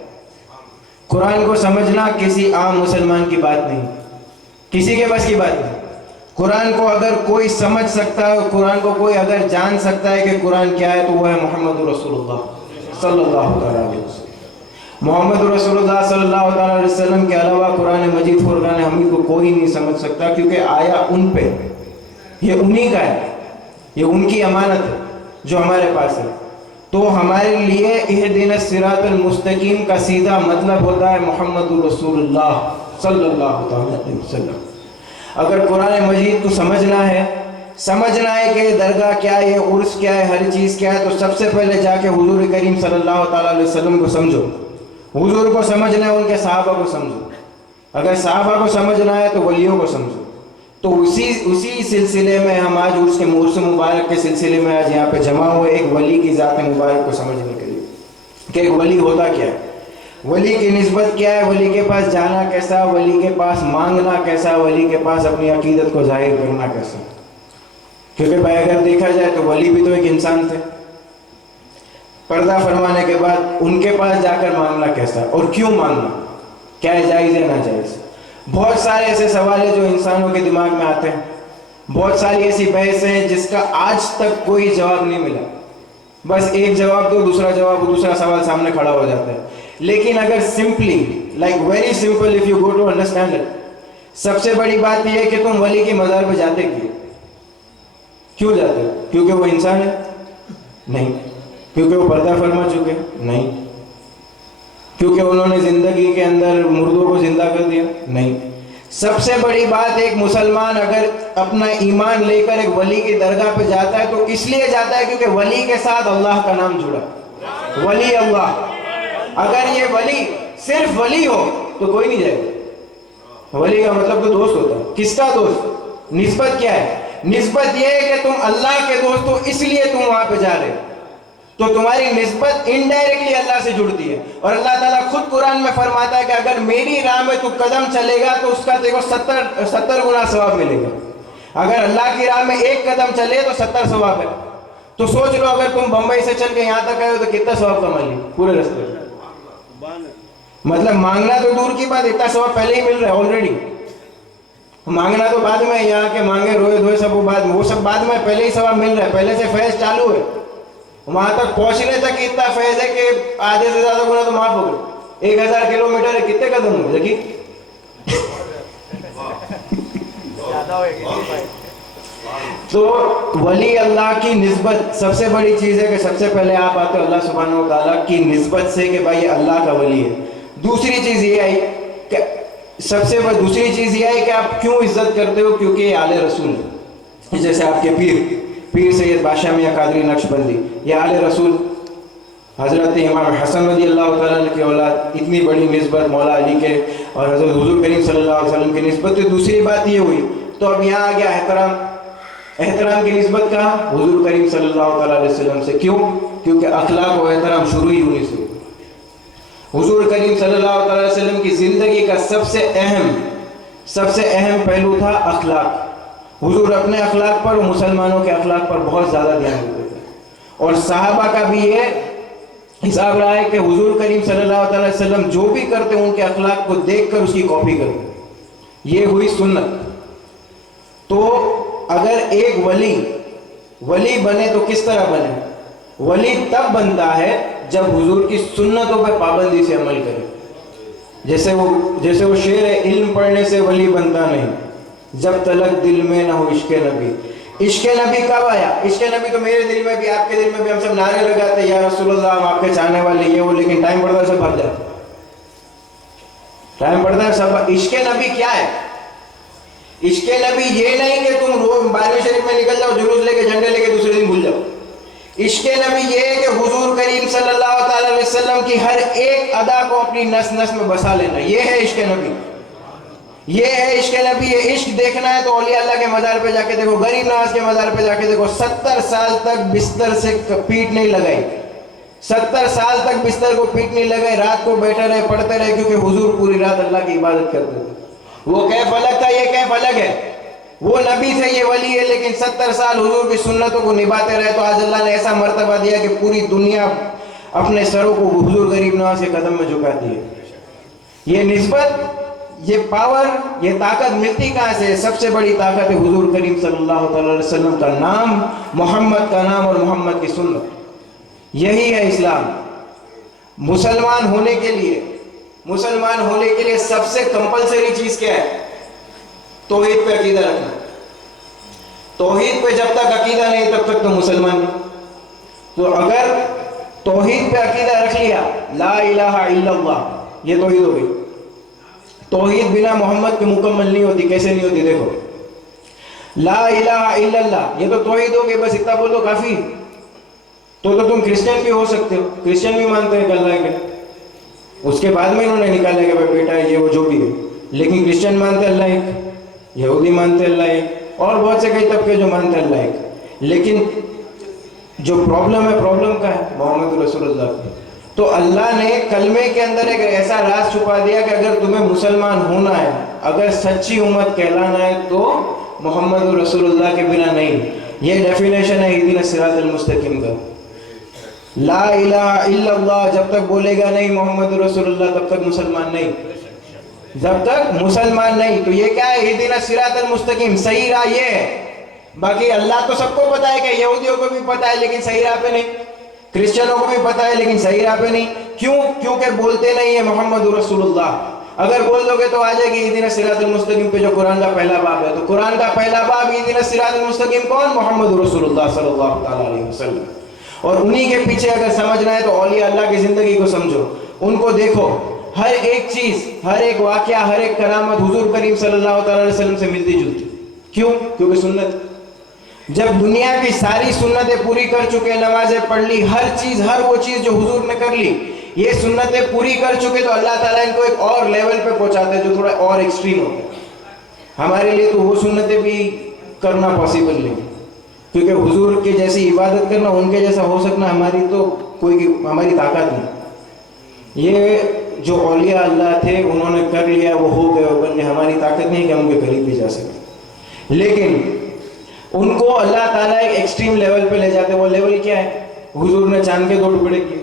कुरान को समझना किसी आम मुसलमान की बात नहीं, किसी के बस की बात नहीं। कुरान को अगर कोई समझ सकता है, कुरान को कोई अगर जान सकता है कि कुरान क्या है, तो वह है मोहम्मद रसूलुल्लाह सल्लल्लाहु अलैहि वसल्लम। मोहम्मद रसूलुल्लाह सल्लल्लाहु अलैहि वसल्लम के अलावा कुरान मजीद फुरकान हमीद को कोई नहीं समझ सकता, क्योंकि आया उन पे, ये उन्हीं का है, ये उनकी अमानत है जो हमारे पास है। तो हमारे लिए इहदिनस सिरातल मुस्तकीम का सीधा मतलब होता है मोहम्मद रसूलुल्लाह सल्लल्लाहु अलैहि वसल्लम। अगर कुरान मजीद को समझना है कि दरगाह क्या है, उर्स क्या है, हर चीज़ क्या है, तो सबसे पहले जाके हुजूर करीम सल्लल्लाहु अलैहि वसल्लम को समझो। हुजूर को समझना है, उनके सहाबा को समझो। अगर सहाबा को समझना है तो वलियों को समझो। तो उसी सिलसिले में हम आज उसके उर्स मुबारक के सिलसिले में आज यहाँ पे जमा हुए एक वली की ज़ात मुबारक को समझने के लिए कि एक वली होता क्या है, वली की निस्बत क्या है, वली के पास जाना कैसा, वली के पास मांगना कैसा, वली के पास अपनी अकीदत को जाहिर करना कैसा। क्योंकि भाई अगर देखा जाए तो वली भी तो एक इंसान थे, पर्दा फरमाने के बाद उनके पास जाकर मांगना कैसा और क्यों मांगना, क्या है जायज़ है ना जायज़। बहुत सारे ऐसे सवाल है जो इंसानों के दिमाग में आते हैं, बहुत सारी ऐसी बहस है जिसका आज तक कोई जवाब नहीं मिला। बस एक जवाब दो, दूसरा जवाब, दूसरा सवाल सामने खड़ा हो जाता है। लेकिन अगर simply, like very simple, if you go to understand it, सबसे बड़ी बात यह है कि तुम वली की मज़ार पे जाते क्यों जाते हो? क्योंकि वो इंसान है? नहीं। क्योंकि वो पर्दा फरमा चुके? नहीं। क्योंकि उन्होंने जिंदगी के अंदर मुर्दों को जिंदा कर दिया? नहीं। सबसे बड़ी बात, एक मुसलमान अगर अपना ईमान लेकर एक वली की दरगाह पे जाता है तो इसलिए जाता है क्योंकि वली के साथ अल्लाह का नाम जुड़ा। वली अल्लाह। अगर ये वली सिर्फ वली हो तो कोई नहीं जाएगा। वली का मतलब तो दोस्त होता है। किसका दोस्त? निस्बत क्या है? निस्बत ये है कि तुम अल्लाह के दोस्त हो, इसलिए तुम वहां पे जा रहे हो, तो तुम्हारी निस्बत इनडायरेक्टली अल्लाह से जुड़ती है। और अल्लाह ताला खुद कुरान में फरमाता है कि अगर मेरी राह में तू कदम चलेगा तो उसका तेरे को 70 गुना सवाब मिलेगा। अगर अल्लाह की राह में एक कदम चले तो 70 सवाब है। तो सोच लो, अगर तुम बंबई से चल के यहाँ तक आए हो तो कितना सवाब कमा लिया पूरे रास्ते में। मतलब मांगना तो दूर की बात, इतना सवाब पहले ही मिल रहा है ऑलरेडी। मांगना तो बाद में, यहाँ के मांगे रोए धोए सब वो सब बाद में, पहले ही सवाब मिल रहा है, पहले से फैज चालू है। वहां तक पहुंचने तक इतना फैज है कि आधे से ज्यादा गुना तो माफ हो गए। 1000 किलोमीटर है, कितने कदम हुए देखिए। तो वली अल्लाह की निस्बत सबसे बड़ी चीज है कि सबसे पहले आप आते हो अल्लाह सुब्हानहू व तआला की निस्बत से कि भाई अल्लाह का वली है। दूसरी चीज ये आई कि दूसरी चीज ये है कि आप क्यों इज्जत करते हो? क्योंकि ये आले रसूल है। जैसे आपके पीर सैयद बादशाह मियां कादरी नक्शबंदी, ये आले रसूल हजरत इमाम हसन रज़ी अल्लाह तआला अन्हु की औलाद, इतनी बड़ी निस्बत मौला अली के और हजरत हुजूर करीम सल्लल्लाहु अलैहि वसल्लम की निस्बत। तो दूसरी बात ये हुई, तो अब यहाँ आ गया एहतराम की निस्बत कहाँ? हुजूर करीम सल्लल्लाहु अलैहि वसल्लम से। क्यों? क्योंकि अखलाक और एहतराम शुरू ही उन्हीं से। हुजूर करीम सल्लल्लाहु अलैहि वसल्लम की जिंदगी का सबसे अहम पहलू था अखलाक। हुजूर अपने अखलाक पर और मुसलमानों के अखलाक पर बहुत ज़्यादा ध्यान देते थे। और सहाबा का भी ये हिसाब रहा है कि हुजूर करीम सल्लल्लाहु अलैहि वसल्लम जो भी करते हैं उनके अखलाक को देखकर उसकी कॉपी करते। ये हुई सुन्नत। तो अगर एक वली बने तो किस तरह बने? वली तब बनता है जब हुजूर की सुन्नतों पर पाबंदी से अमल करे। जैसे वो शेर है, इल्म पढ़ने से वली बनता नहीं, जब तलक दिल में ना हो इश्क़ नबी। इश्क़ नबी कब आया? इश्क़ नबी तो मेरे दिल में भी, आपके दिल में भी, हम सब नारे लगाते हैं या रसूलुल्लाह हम आपके चाहने वाले, ये वो, लेकिन टाइम पड़ता है सब भाग जाता है। टाइम पड़ता है सब। इश्क़ नबी क्या है? इश्क़ नबी ये नहीं कि तुम रोज बारहवीं शरीफ में निकल जाओ, जुलूस लेके, झंडे लेके, दूसरे दिन भूल जाओ। इश्क़ नबी ये है कि हुजूर करीम सल्लल्लाहु अलैहि वसल्लम की हर एक अदा को अपनी नस नस में बसा लेना, ये है इश्क़ नबी। ये है इश्क़ नबी। ये इश्क देखना है तो औलिया अल्लाह के मज़ार पे जाके देखो, गरीब नवाज के मज़ार पे जाके देखो। 70 साल तक बिस्तर से पीठ नहीं लगाई, 70 साल तक बिस्तर को पीठ नहीं लगाई, रात को बैठे रहे, पढ़ते रहे, क्योंकि हुजूर पूरी रात अल्लाह की इबादत करते थे। वो कैफ अलग था, ये कैफ अलग है। वो नबी थे, ये वली है, लेकिन 70 साल हुजूर की सुन्नतों को निभाते रहे। तो आज अल्लाह ने ऐसा मर्तबा दिया कि पूरी दुनिया अपने सरों को हुजूर गरीब नवाज के कदम में झुकाती है। ये निस्बत, ये पावर, ये ताकत मिलती कहाँ से? सबसे बड़ी ताकत है हुजूर करीम सल्लल्लाहु अलैहि वसल्लम का नाम, मोहम्मद का नाम और मोहम्मद की सुन्नत। यही है इस्लाम। मुसलमान होने के लिए सबसे कंपलसरी चीज क्या है? तौहीद पे अकीदा रखना। तौहीद पे जब तक अकीदा नहीं तब तक तो मुसलमान नहीं। तो अगर तौहीद पे अकीदा रख लिया, ला इलाहा इल्लल्लाह, ये तौहीद हो गई। तौहीद बिना मोहम्मद के मुकम्मल नहीं होती। कैसे नहीं होती? देखो, ला इलाहा इल्लल्लाह, ये तो तौहीद हो गई, बस इतना बोलो काफी। तो तुम क्रिश्चियन भी हो सकते हो, क्रिश्चियन भी मानते हैं कि अल्लाह है। उसके बाद में इन्होंने निकाला कि भाई बेटा ये वो जो भी है, लेकिन क्रिश्चियन मानते अल्लाह एक, यहूदी मानते अल्लाह एक, और बहुत से कई तबके जो मानते अल्लाह एक। लेकिन जो प्रॉब्लम है, प्रॉब्लम का है मोहम्मद रसूलुल्लाह की। तो अल्लाह ने कलमे के अंदर एक ऐसा राज छुपा दिया कि अगर तुम्हें मुसलमान होना है, अगर सच्ची उम्मत कहलाना है, तो मोहम्मद रसूलुल्लाह के बिना नहीं। ये डेफिनेशन है इहदिना सिरातल मुस्तकीम का। ला इलाहा इल्लल्लाह जब तक बोलेगा नहीं मोहम्मद रसूलुल्लाह, तब तक मुसलमान नहीं, जब तक मुसलमान नहीं। तो ये क्या है? इहदिना सिरातल मुस्तकीम, सही राह ये है। बाकी अल्लाह तो सबको पता है कि यहूदियों को भी पता है, लेकिन सही राह पे नहीं। क्रिश्चियनों को भी पता है, लेकिन सही राह पे नहीं। क्यों? क्योंकि बोलते नहीं है मोहम्मद रसूलुल्लाह। अगर बोल दोगे तो आ जाएगी इहदिना सिरातल मुस्तकीम पे, जो कुरान का पहला बाब है। तो कुरान का पहला बाब इहदिना सिरातल मुस्तकीम कौन? मोहम्मद रसूलुल्लाह सल्लल्लाहु अलैहि वसल्लम। और उन्हीं के पीछे अगर समझना है तो औलिया अल्लाह की ज़िंदगी को समझो, उनको देखो। हर एक चीज़, हर एक वाक़या, हर एक करामत हुजूर करीम सल्लल्लाहु अलैहि वसल्लम से मिलती जुलती। क्यों? क्योंकि सुन्नत। जब दुनिया की सारी सुन्नतें पूरी कर चुके, नमाजें पढ़ ली, हर चीज़, हर वो चीज़ जो हुजूर ने कर ली, ये सुन्नतें पूरी कर चुके, तो अल्लाह ताला इनको एक और लेवल पे पहुंचाते हैं जो थोड़ा और एक्सट्रीम होता है। हमारे लिए तो वो सुन्नतें भी करना पॉसिबल नहीं, क्योंकि हुजूर की जैसी इबादत करना, उनके जैसा हो सकना हमारी तो हमारी ताकत नहीं। ये जो औलिया अल्लाह थे उन्होंने कर लिया, वो हो गए, वो बन गए। हमारी ताकत नहीं कि हम उनके करीब भी जा सकें, लेकिन उनको अल्लाह ताला एक एक्सट्रीम लेवल पे ले जाते। वो लेवल क्या है? हुजूर ने चांद के 2 टुकड़े किए,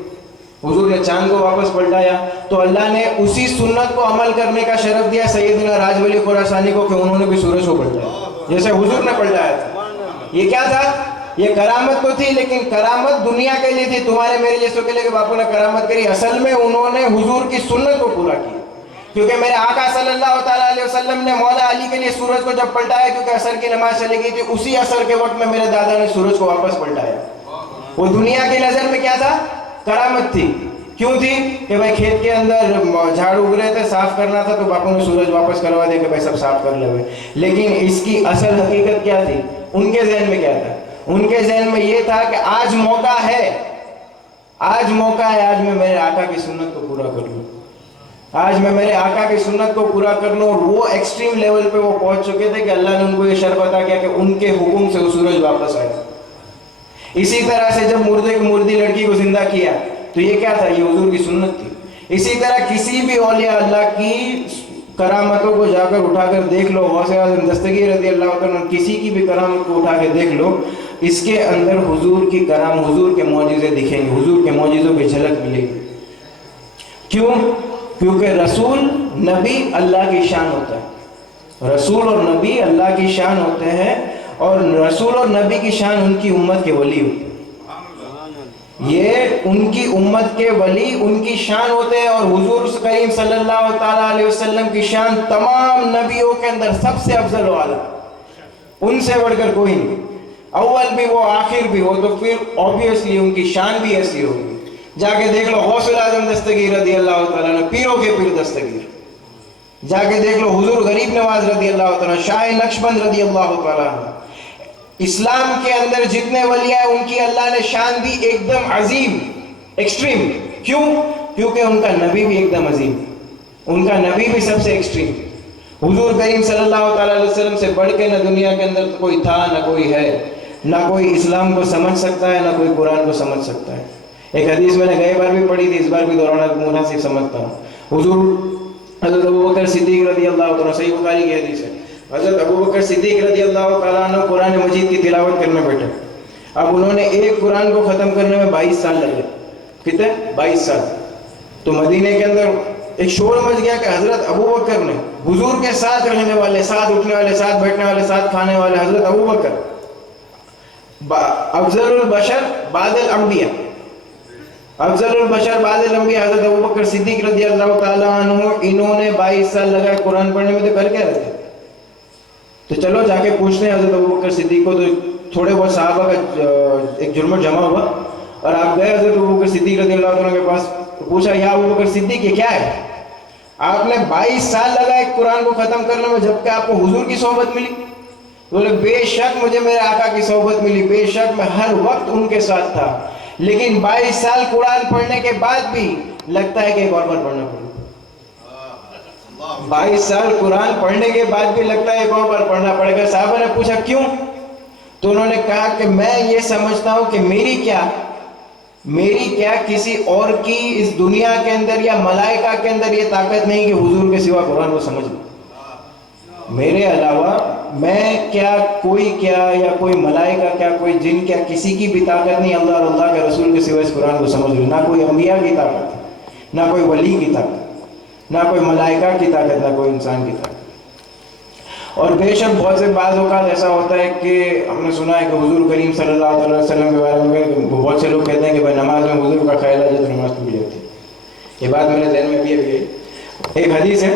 हुजूर ने चांद को वापस पलटाया, तो अल्लाह ने उसी सुन्नत को अमल करने का शरफ दिया सैयदना राजवली खुरासानी को कि उन्होंने भी सूरज को पलटाया जैसे हुजूर ने पलटाया था। ये क्या था? ये करामत तो थी, लेकिन करामत दुनिया के लिए थी, तुम्हारे मेरे जैसों के लिए कि बापू ने करामत करी। असल में उन्होंने हुजूर की सुन्नत को पूरा किया, क्योंकि मेरे आका सल्लल्लाहु अलैहि वसल्लम ने मौला अली के लिए सूरज को जब पलटाया, क्योंकि असर की नमाज चली गई थी, उसी असर के वक्त में मेरे दादा ने सूरज को वापस पलटाया। वो दुनिया की नजर में क्या था? करामत थी। क्यों थी? कि भाई खेत के अंदर झाड़ उग रहे थे, साफ करना था, तो बापू ने सूरज वापस करवा दिया कि भाई सब साफ कर ले। लेकिन इसकी असल हकीकत क्या थी? उनके जहन में क्या था? उनके जहन में ये था कि आज मौका है, आज मौका है, आज मैं मेरे आका की सुन्नत को पूरा कर लूं, आज मैं मेरे आका की सुन्नत को पूरा कर लूं। और वो एक्सट्रीम लेवल पे वो पहुंच चुके थे कि अल्लाह ने उनको ये शर्त अता किया कि उनके हुक्म से वो सूरज वापस आया। इसी तरह से जब मुर्दे की मुर्दी लड़की को जिंदा किया, तो ये क्या था? ये हुजूर की सुन्नत थी। इसी तरह किसी भी औलिया अल्लाह की करामतों को जाकर उठाकर देख लो, गौसे आज़म दस्तगीर रज़ी अल्लाह तआला, किसी की भी करामत को उठा के देख लो, इसके अंदर हुजूर की कराम, हुजूर के मौजिज़े दिखेंगे, हुजूर के मौजिज़ों की झलक मिलेगी। क्यों? क्योंकि रसूल नबी अल्लाह की शान होता है। रसूल और नबी अल्लाह की शान होते हैं, और रसूल और नबी की शान उनकी उम्मत के वली होते हैं। ये उनकी उम्मत के वली उनकी शान होते हैं, और हुजूर करीम सल्लल्लाहु अलैहि वसल्लम की शान तमाम नबियों के अंदर सबसे अफजल वाला, उनसे बढ़कर कोई नहीं। अव्वल भी वो, आखिर भी वो, तो फिर ऑब्वियसली उनकी शान भी ऐसी होगी। जाके देख लो गौसुल आजम दस्तगीर रज़ी अल्लाह तआला, पीरों के पीर दस्तगीर। जाके देख लो हुजूर गरीब नवाज रज़ी अल्लाह तआला, शाह नक्शबंद रज़ी अल्लाह तआला। इस्लाम के अंदर जितने वलिया है उनकी अल्लाह ने शान दी एकदम अजीम, एक्सट्रीम। क्यों? क्योंकि उनका नबी भी एकदम अजीम, उनका नबी भी सबसे एक्सट्रीम। हुजूर करीम सल्लल्लाहु अलैहि वसल्लम से बढ़ के न दुनिया के अंदर कोई था, न कोई है, ना कोई इस्लाम को समझ सकता है, ना कोई कुरान को समझ सकता है। एक हदीस मैंने गई बार भी पढ़ी थी, इस बार भी दोहराना मुनासिब समझता हूँ। हुजूर हज़रत अबू बकर सिद्दीक़ रज़ी अल्लाह तआला, सही बुखारी की हदीस है, हज़रत अबू बकर सिद्दीक़ रज़ी अल्लाह तआला अन्हु कुरान मजीद की तिलावत करने बैठे। अब उन्होंने एक कुरान को ख़त्म करने में 22 साल लगे। कितने? 22 साल। तो मदीने के अंदर एक शोर मच गया कि हज़रत अबू बकर ने, हुजूर के साथ रहने वाले, साथ उठने वाले, साथ बैठने वाले, साथ खाने वाले हज़रत अबू बकर, अफजलुल बशर बादल अंबिया, अफजलुल बशर बादल अंबिया हज़रत अबू बकर सिद्दीक़ रज़ी अल्लाह तआला अन्हु, इन्होंने 22 साल लगाए कुरान पढ़ने में, तो कर क्या रहे? तो चलो जाके पूछते हैं हज़रत अबू बकर सिद्दीक़ को। तो थोड़े बहुत सहाबा का एक जुर्मट जमा हुआ, और आप गए हज़रत अबू बकर सिद्दीक़ रज़ी अल्लाह तआला के पास, पूछा या अबू बकर सिद्दीक़ ये क्या है? आपने 22 साल लगाए कुरान को ख़त्म करने में, जबकि आपको हुजूर की सोहबत मिली। बोले बेशक मुझे मेरे आका की सोहबत मिली, बेशक मैं हर वक्त उनके साथ था, लेकिन 22 साल कुरान पढ़ने के बाद भी लगता है कि एक और बार पढ़ना पड़ेगा। 22 साल कुरान पढ़ने के बाद भी लगता है एक और बार पढ़ना पड़ेगा। साहबा ने पूछा क्यों? तो उन्होंने कहा कि मैं ये समझता हूँ कि मेरी क्या किसी और की इस दुनिया के अंदर या मलाइका के अंदर ये ताकत नहीं कि हुजूर के सिवा कुरान को समझ लूं। मेरे अलावा मैं क्या, कोई क्या, या कोई मलाइका क्या, कोई जिन क्या, किसी की भी ताकत नहीं अल्लाह और अल्लाह के रसूल के सिवा इस कुरान को समझ लूं। ना कोई अंबिया की ताकत, ना कोई वली की ताकत, ना कोई मलाइका की ताकत, ना कोई इंसान की ताकत। और बेशक बहुत से बाज़ औक़ात ऐसा होता है कि हमने सुना है कि हुजूर करीम सल्लल्लाहु अलैहि वसल्लम के बारे में बहुत से लोग कहते हैं कि भाई नमाज में हुजूर का ख्याल है तो नमाज टूट जाती है। ये बात मेरे ज़हन में भी है। एक हदीस है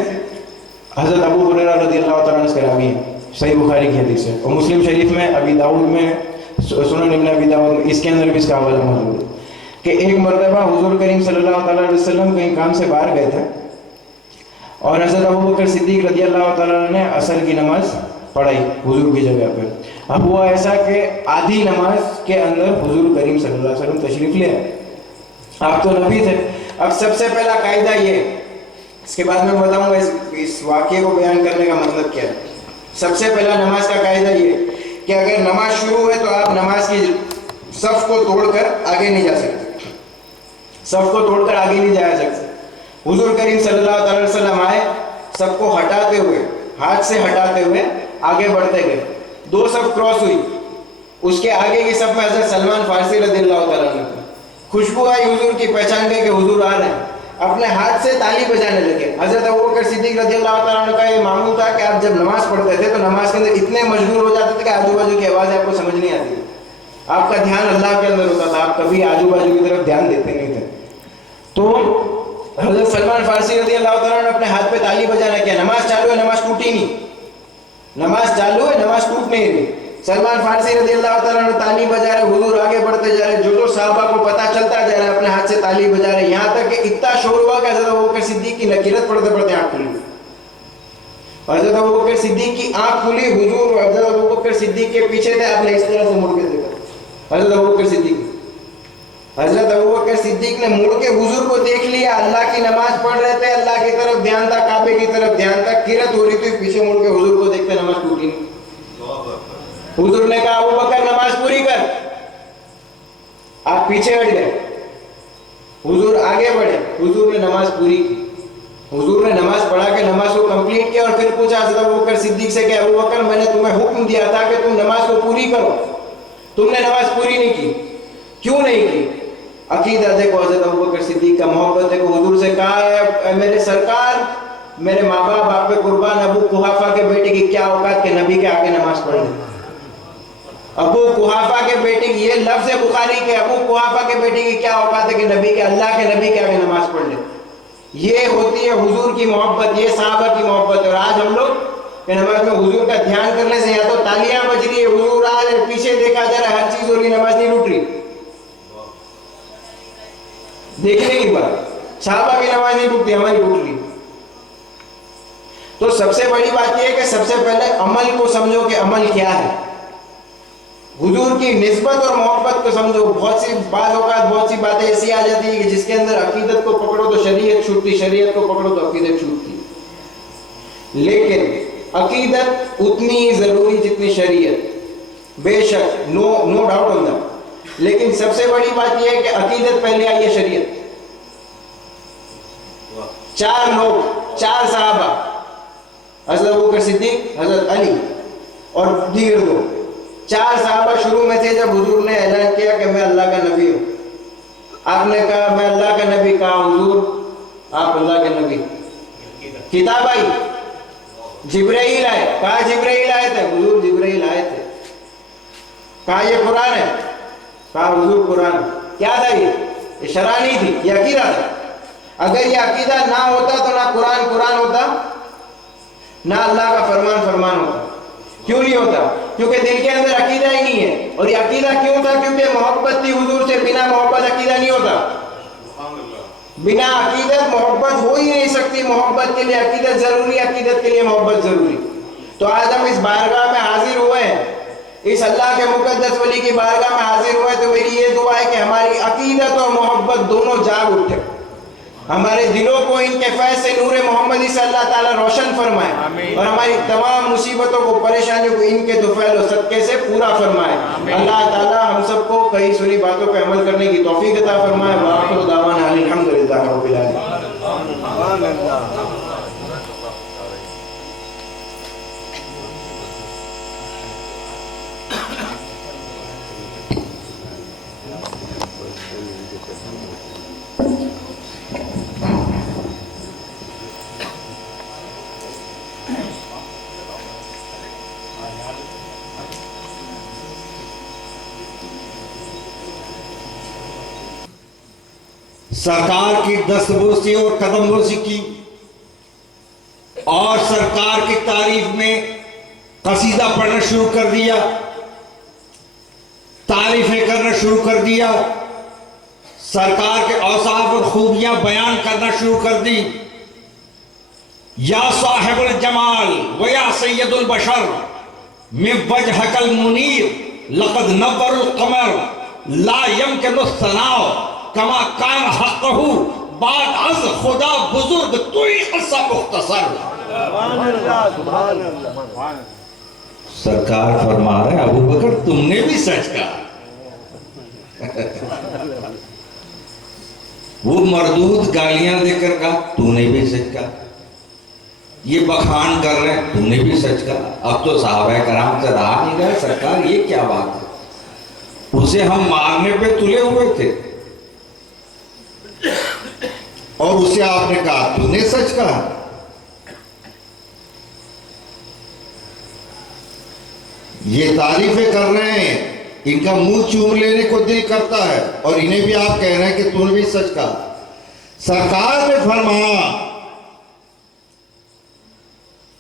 हज़रत अबू हुरैरा रज़ी अल्लाह तआला अन्हु से रावी है, सही बुखारी की हदीस है, और मुस्लिम शरीफ में, अबी दाऊद में, सुनन इब्न अबी दाऊद में, इसके अंदर भी इसका हवाला मौजूद है कि एक मरतबा हुजूर करीम सल्लल्लाहु अलैहि वसल्लम कहीं काम से बाहर गए थे और हज़रत अबू बकर सिद्दीक रज़ियल्लाहु ताला अन्हु ने असर की नमाज पढ़ाई हुजूर की जगह पर। अब हुआ ऐसा कि आधी नमाज के अंदर हुजूर करीम सल्लल्लाहु अलैहि वसल्लम तशरीफ ले आए। आप तो नबी थे। अब सबसे पहला कायदा ये, इसके बाद मैं बताऊंगा इस वाक़े को बयान करने का मतलब क्या है। सबसे पहला नमाज का कायदा ये कि अगर नमाज शुरू है तो आप नमाज की सफ को तोड़कर आगे नहीं जा सकते, सफ को तोड़कर आगे नहीं जा सकते। हुजूर करीम सल्लल्लाहु अलैहि वसल्लम आए, सबको हटाते हुए, हाथ से हटाते हुए आगे बढ़ते गए। दो सफ क्रॉस हुई, उसके आगे की सफ में हज़रत सलमान फारसी रज़ियल्लाहु ताला अन्हु थे। खुशबू आई हुजूर की, पहचान गए कि हुजूर आ रहे हैं, अपने हाथ से ताली बजाने लगे। हज़रत अबू बकर सिद्दीक रज़ियल्लाहु ताला अन्हु का ये मामूल था कि आप जब नमाज पढ़ते थे तो नमाज के अंदर इतने मशगूल हो जाते थे कि आजू बाजू की आवाज़ आपको समझ नहीं आती, आपका ध्यान अल्लाह के अंदर होता था, आप कभी आजू बाजू की तरफ ध्यान देते नहीं थे। तो हज़रत सलमान फारसी रज़ियल्लाहु ताला अन्हु अपने हाथ पे ताली बजाना किया। नमाज चालू है, नमाज टूटी नहीं, नमाज चालू है, नमाज टूट नहीं रही। सलमान फारसी रज़ियल्लाहु ताला अन्हु ताली बजा रहे, हुजूर आगे बढ़ते जा रहे, जो साहबा को पता चलता जा रहा है अपने हाथ से ताली बजा रहे, यहाँ तक कि इतना शोर हुआ कि हज़रत अबू बकर सिद्दीक की नकीरत पढ़ते पढ़ते आँख खुली। हज़रत अबू बकर सिद्दीक की आँख खुली, हुजूर हज़रत अबू बकर सिद्दीक के पीछे थे, आपने इस तरह से मुड़ के देखा। हज़रत अबू बकर सिद्दीक ने मुड़ के हुजूर को देख लिया, अल्लाह की नमाज पढ़ रहे थे, अल्लाह की तरफ ध्यान था, काबे की तरफ ध्यान था, किरत हो रही थी, पीछे मुड़ के हुजूर को देखते नमाज टूटी नहीं। हुजूर ने कहा, अबू बकर नमाज पूरी कर। आप पीछे हट गए, हुजूर आगे बढ़े, हुजूर ने नमाज पूरी की। हुजूर ने नमाज पढ़ा के नमाज को कंप्लीट किया और फिर पूछा हज़रत अबू बकर सिद्दीक से कि अबू बकर, मैंने तुम्हें हुक्म दिया था कि तुम नमाज को पूरी करो, तुमने नमाज पूरी नहीं की, क्यों नहीं की? अकीदा देखो हज़रत अबू बकर सिद्दीक का, मोहब्बत देखो। हुजूर से कहा है, मेरे सरकार, मेरे माँ बाप आप पे कुर्बान, अबू कुहाफा के बेटे की क्या औकात के नबी के आगे नमाज पढ़ ले। अबू कुहाफा के बेटे की, ये लफ्ज़ है बुखारी के, अबू कुहाफा के बेटे की क्या औकात है कि नबी के, अल्लाह के नबी के आगे नमाज पढ़ ले। ये होती है हुजूर की मोहब्बत, ये साहबा की मोहब्बत। और आज हम लोग के नमाज में हुजूर का ध्यान करने से या तो तालियां बज रही है, हुजूर आ रहे, पीछे देखा जा रहा है, हर चीज हो रही, नमाज नहीं लूट रही। देखने की बात, साहबा की नमाज नहीं टूटती, हमारी टूट रही। तो सबसे बड़ी बात यह है कि सबसे पहले अमल को समझो कि अमल क्या है, हुजूर की निस्बत और मोहब्बत को समझो। बहुत सी बातें ऐसी आ जाती है कि जिसके अंदर अकीदत को पकड़ो तो शरीयत छूटती, शरीयत को पकड़ो तो अकीदत छूटती। लेकिन अकीदत उतनी ही जरूरी जितनी शरीयत, बेशक, नो डाउट ऑन दैट। लेकिन सबसे बड़ी बात यह है कि अकीदत पहले आई है, शरीयत। 4 लोग, 4 साहबा, हज़रत अबू बकर सिद्दीक, हज़रत अली और दीगर लोग, 4 साहबा शुरू में थे जब हुजूर ने ऐलान किया कि मैं अल्लाह का नबी हूँ। आपने कहा मैं अल्लाह का नबी, कहा हुजूर आप अल्लाह के नबी। किताब आई, जिब्राइल आए, कहा जिब्राइल आए थे, हुजूर जिब्राइल आए थे। कहा ये कुरान है, कहा हुजूर कुरान। क्या था ये शरा नहीं थी, ये अकीदा था। अगर ये अकीदा ना होता तो ना कुरान कुरान होता, ना अल्लाह का फरमान फरमान होता। क्यों नहीं होता? क्योंकि दिल के अंदर अकीदा ही नहीं है। और ये अकीदा क्यों था? क्योंकि मोहब्बत थी हुजूर से, बिना मोहब्बत अकीदा नहीं होता। बिना अकीदत मोहब्बत हो ही नहीं सकती। मोहब्बत के लिए अकीदत जरूरी, अकीदत के लिए मोहब्बत जरूरी। तो आज हम इस बारगाह में हाजिर हुए हैं, इस अल्लाह के मुकद्दस वली की बारगाह में हाजिर हुए, तो मेरी ये दुआ है कि हमारी अकीदत और मोहब्बत दोनों जाग उठे, हमारे दिलों को इनके फैज़ से नूरे मोहम्मदी से अल्लाह ताला रोशन फरमाए और हमारी तमाम मुसीबतों को, परेशानियों को इनके दुफैल और सदक़े से पूरा फरमाए। अल्लाह ताला हम सबको कई सुनी बातों पे अमल करने की तौफीक अता फरमाए। व आखिरु दावाना अल्हम्दुलिल्लाहि रब्बिल आलमीन। सरकार की दस्तबोसी और कदमबोसी की और सरकार की तारीफ में कसीदा पढ़ना शुरू कर दिया। तारीफें करना शुरू कर दिया, सरकार के औसाफ और खूबियां बयान करना शुरू कर दी। या साहिबुल जमाल व या सैयदुल बशर में वजहकल मुनीर लक़द नव्वरुल क़मर ला यमकिनु सनाओ कमा कान हक़्क़हु बाद अज़ खुदा बुजुर्ग तुई क़स्सा मुख्तसर। सरकार फरमा रहे अबू बकर तुमने भी सच कहा। वो मरदूद गालियां देकर कहा तूने भी सच कहा। ये बखान कर रहे हैं तूने भी सच कहा। अब तो साहबा कराम से रहा नहीं गया, सरकार ये क्या बात है, उसे हम मारने पे तुले हुए थे और उसे आपने कहा तूने सच कहा। ये तारीफें कर रहे हैं, इनका मुंह चूम लेने को दिल करता है और इन्हें भी आप कह रहे हैं कि तूने भी सच कहा। सरकार ने फरमाया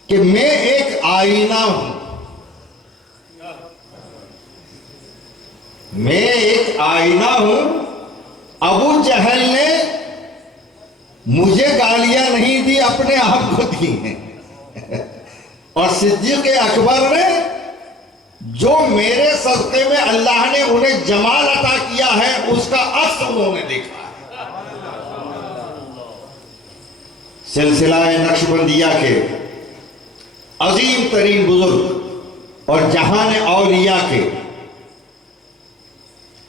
कि मैं एक आईना हूं, मैं एक आईना हूं। अबू जहल ने मुझे गालियां नहीं दी, अपने आप को दी हैं। और सिद्दीक़ अकबर ने जो मेरे सदक़े में अल्लाह ने उन्हें जमाल अता किया है उसका अक्स उन्होंने देखा है। सिलसिला नक्शबंदिया के अजीम तरीन बुजुर्ग और जहान औलिया के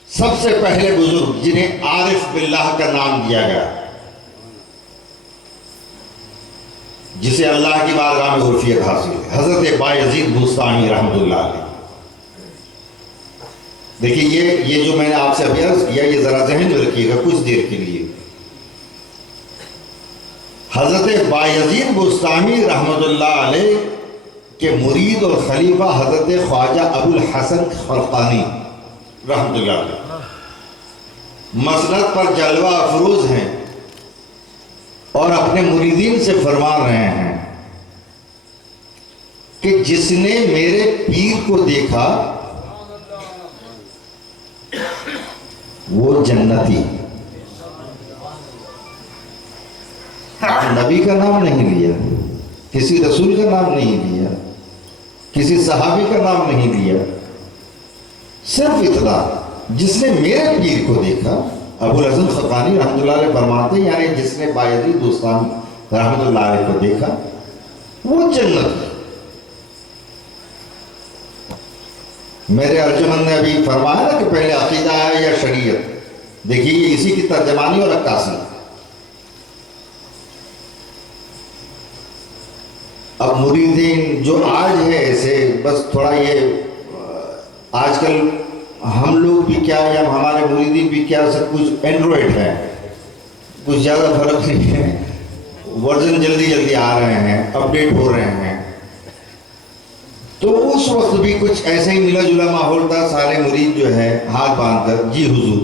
सबसे पहले बुजुर्ग जिन्हें आरिफ बिल्लाह का नाम दिया गया, जिसे अल्लाह की बारगाह में उर्फियत हासिल है, हजरत बायजीद बुस्तामी रहमतुल्लाह अलैह। देखिए ये जो मैंने आपसे अभी अर्ज किया, ये जरा ज़हन में रखिएगा कुछ देर के लिए। हजरत बायजीद बुस्तामी रहमतुल्लाह अलैह के मुरीद और खलीफा हजरत ख्वाजा अबुल हसन खरकानी रहमतुल्लाह अलैह मसनद पर जलवा अफरोज हैं और अपने मुरीदीन से फरमा रहे हैं कि जिसने मेरे पीर को देखा वो जन्नती। नबी का नाम नहीं लिया, किसी रसूल का नाम नहीं लिया, किसी सहाबी का नाम नहीं लिया, सिर्फ इतना जिसने मेरे पीर को देखा। अबुल हसन खरकानी रहमतुल्लाह अलैह फरमाते यानी जिसने बायजीद बुस्तामी रहमतुल्लाह अलैह को देखा वो जन्नत। मेरे अर्जुमन ने अभी फरमाया ना कि पहले अकीदा है या शरीयत। देखिए इसी की तर्जमानी और अक्कासी। अब मुरीदीन जो आज है ऐसे बस थोड़ा ये आजकल हम लोग भी क्या या हमारे मुरीदीन भी क्या सब कुछ एंड्रॉयड है, कुछ ज़्यादा फर्क नहीं है। वर्जन जल्दी जल्दी आ रहे हैं, अपडेट हो रहे हैं। तो उस वक्त भी कुछ ऐसे ही मिला जुला माहौल था। सारे मुरीद जो है हाथ बांधकर जी हुजूर,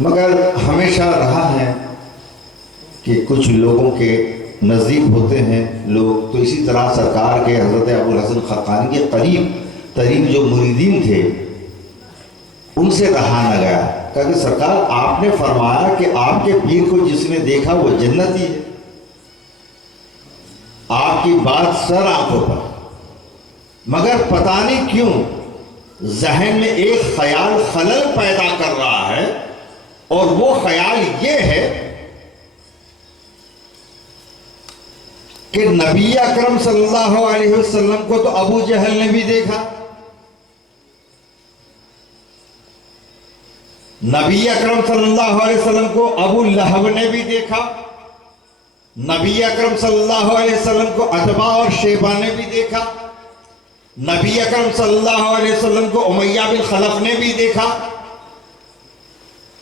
मगर हमेशा रहा है कि कुछ लोगों के नज़दीक होते हैं लोग, तो इसी तरह सरकार के हज़रत अबुल हसन खरकानी के करीब तरीन जो मुरीदीन थे उनसे रहा न गया। क्योंकि सरकार आपने फरमाया कि आपके पीर को जिसने देखा वो जन्नती है। आपकी बात सर आंखों पर, मगर पता नहीं क्यों जहन में एक ख्याल खलल पैदा कर रहा है और वो ख्याल ये है कि नबी अकरम सल्लल्लाहु अलैहि वसल्लम को तो अबू जहल ने भी देखा, नबी अकरम सल्लल्लाहु अलैहि वसल्लम को अबू लहब ने भी देखा, नबी अकरम सल्लल्लाहु अलैहि वसल्लम को अतबा और शेबा ने भी देखा, नबी अकरम सल्लल्लाहु अलैहि वसल्लम को उमैया बिन खलफ ने भी देखा।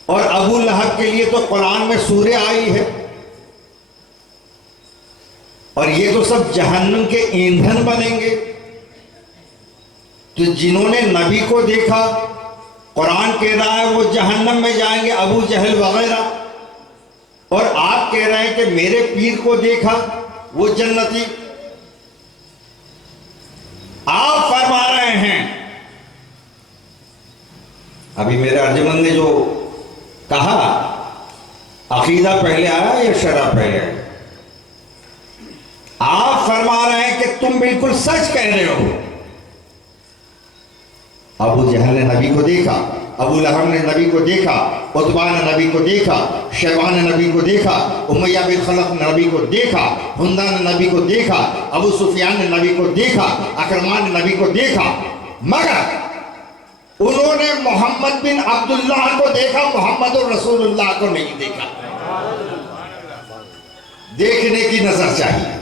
और अबू लहब के लिए तो कुरान में सूरह आई है। और ये तो सब जहन्नम के ईंधन बनेंगे। तो जिन्होंने नबी को देखा, कुरान कह रहा है वो जहन्नम में जाएंगे, अबू जहल वगैरह, और आप कह रहे हैं कि मेरे पीर को देखा वो जन्नती। आप फरमा रहे हैं अभी मेरे अर्जुमन ने जो कहा, अकीदा पहले आया या शरा पहले आया? आप फरमा रहे हैं कि तुम बिल्कुल सच कह रहे हो। अबू जहल ने नबी को देखा, अबू लहब ने नबी को देखा, उतबा ने नबी को देखा, शैबा ने नबी को देखा, उमैया बिन खलफ ने नबी को देखा, हुंदा ने नबी को देखा, अबू सुफियान ने नबी को देखा, अकरमा ने नबी को देखा, मगर उन्होंने मोहम्मद बिन अब्दुल्लाह को देखा, मोहम्मद रसूलुल्लाह को नहीं देखा। देखने की नजर चाहिए।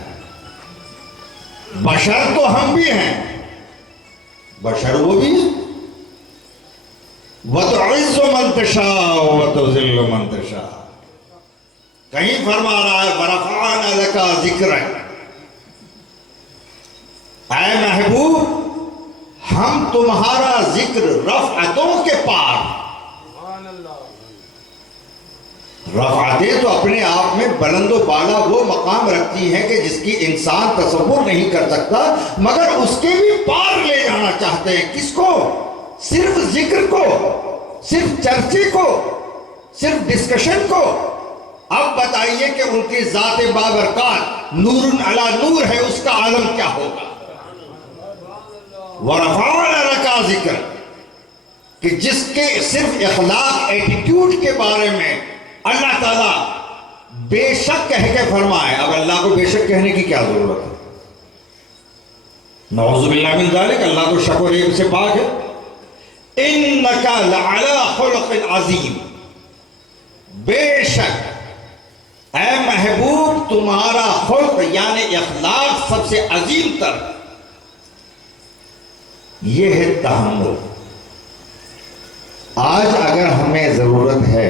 बशर तो हम भी हैं, बशर वो भी, वतुइज़्ज़ु मन तशा वतुज़िल्लु मन तशा। कहीं फरमा रहा है वरफ़अना लका ज़िक्रक, ऐ महबूब हम तुम्हारा जिक्र रफ़अतों के पार। रफ़अतें तो अपने आप में बुलंदो बाला वो मकाम रखती हैं कि जिसकी इंसान तसव्वुर नहीं कर सकता, मगर उसके भी पार ले जाना चाहते हैं। किसको? सिर्फ जिक्र को, सिर्फ चर्चे को, सिर्फ डिस्कशन को। अब बताइए कि उनकी जाते बाबरकात नूरुन अला नूर है, उसका आलम क्या होगा? वरफ़अना लका ज़िक्र, कि जिसके सिर्फ इखलाक एटीट्यूड के बारे में अल्लाह ताला बेशक कह के फरमाए। अब अल्लाह को बेशक कहने की क्या जरूरत है? नऊज़ु बिल्लाहि मिन ज़ालिक, अल्लाह तो शक और रेब से पाक है। इन्नका लअला खुलुक़िन अज़ीम, बेशक ऐ महबूब तुम्हारा खुल्क यानी इखलाक सबसे अजीम तर। यह है तहम्मुल। आज अगर हमें जरूरत है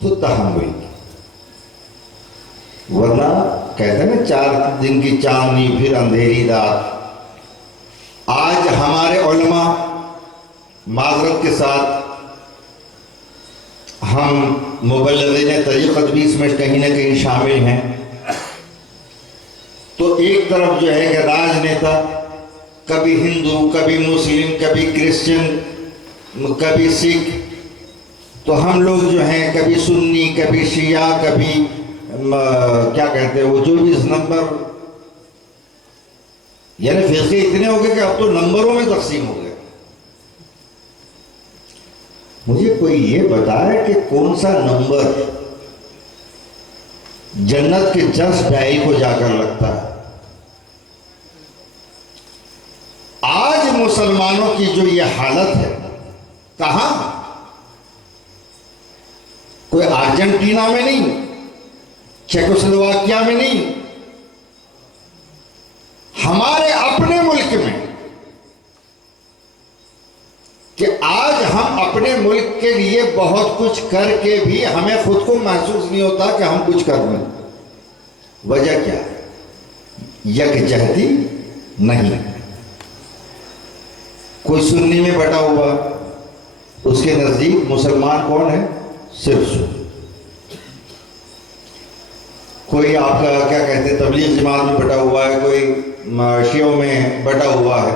तो तहम्मुल, वरना कहते हैं ना 4 दिन की चांदनी फिर अंधेरी रात। आज हमारे उलमा माजरत के साथ हम मुबल्लिग़ीन तरीक़त भी इसमें कहीं ना कहीं शामिल हैं। तो एक तरफ जो है कि राजनेता कभी हिंदू, कभी मुस्लिम, कभी क्रिश्चियन, कभी सिख, तो हम लोग जो हैं कभी सुन्नी, कभी शिया, कभी क्या कहते हैं वो जो भी इस नंबर, यानी फ़िरक़े इतने हो गए कि अब तो नंबरों में तकसीम हो गए। मुझे कोई ये बताए कि कौन सा नंबर जन्नत के जस्ट डायल को जाकर लगता है। आज मुसलमानों की जो ये हालत है, कहां? कोई अर्जेंटीना में नहीं, चेकोस्लोवाकिया में नहीं, हमारे अपने मुल्क में, कि आज हम अपने मुल्क के लिए बहुत कुछ करके भी हमें खुद को महसूस नहीं होता कि हम कुछ कर रहे हैं। वजह क्या? यकजहती नहीं। कोई सुन्नी में बटा हुआ, उसके नजदीक मुसलमान कौन है? सिर्फ सुन्नी। कोई आपका क्या कहते हैं तबलीग जमात में बटा हुआ है, कोई शियों में बटा हुआ है।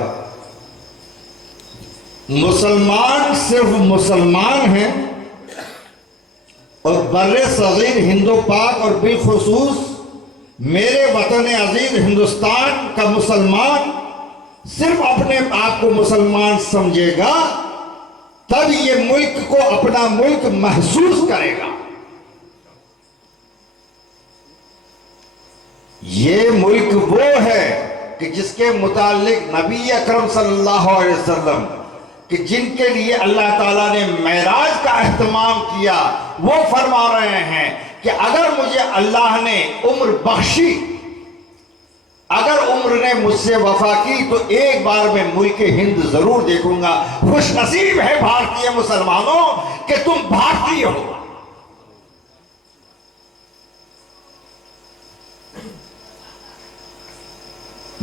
मुसलमान सिर्फ मुसलमान हैं, और बर्रे सगीर हिंदो पाक और बिलखुसूस मेरे वतन अजीज हिंदुस्तान का मुसलमान सिर्फ अपने आप को मुसलमान समझेगा, तब ये मुल्क को अपना मुल्क महसूस करेगा। ये मुल्क वो है कि जिसके मुतालिक नबी अकरम सल्लल्लाहु अलैहि वसल्लम, कि जिनके लिए अल्लाह ताला ने मेराज का एहतमाम किया, वो फरमा रहे हैं कि अगर मुझे अल्लाह ने उम्र बख्शी, अगर उम्र ने मुझसे वफा की, तो एक बार मैं मुल्क हिंद जरूर देखूंगा। खुश नसीब है भारतीय मुसलमानों कि तुम भारतीय हो।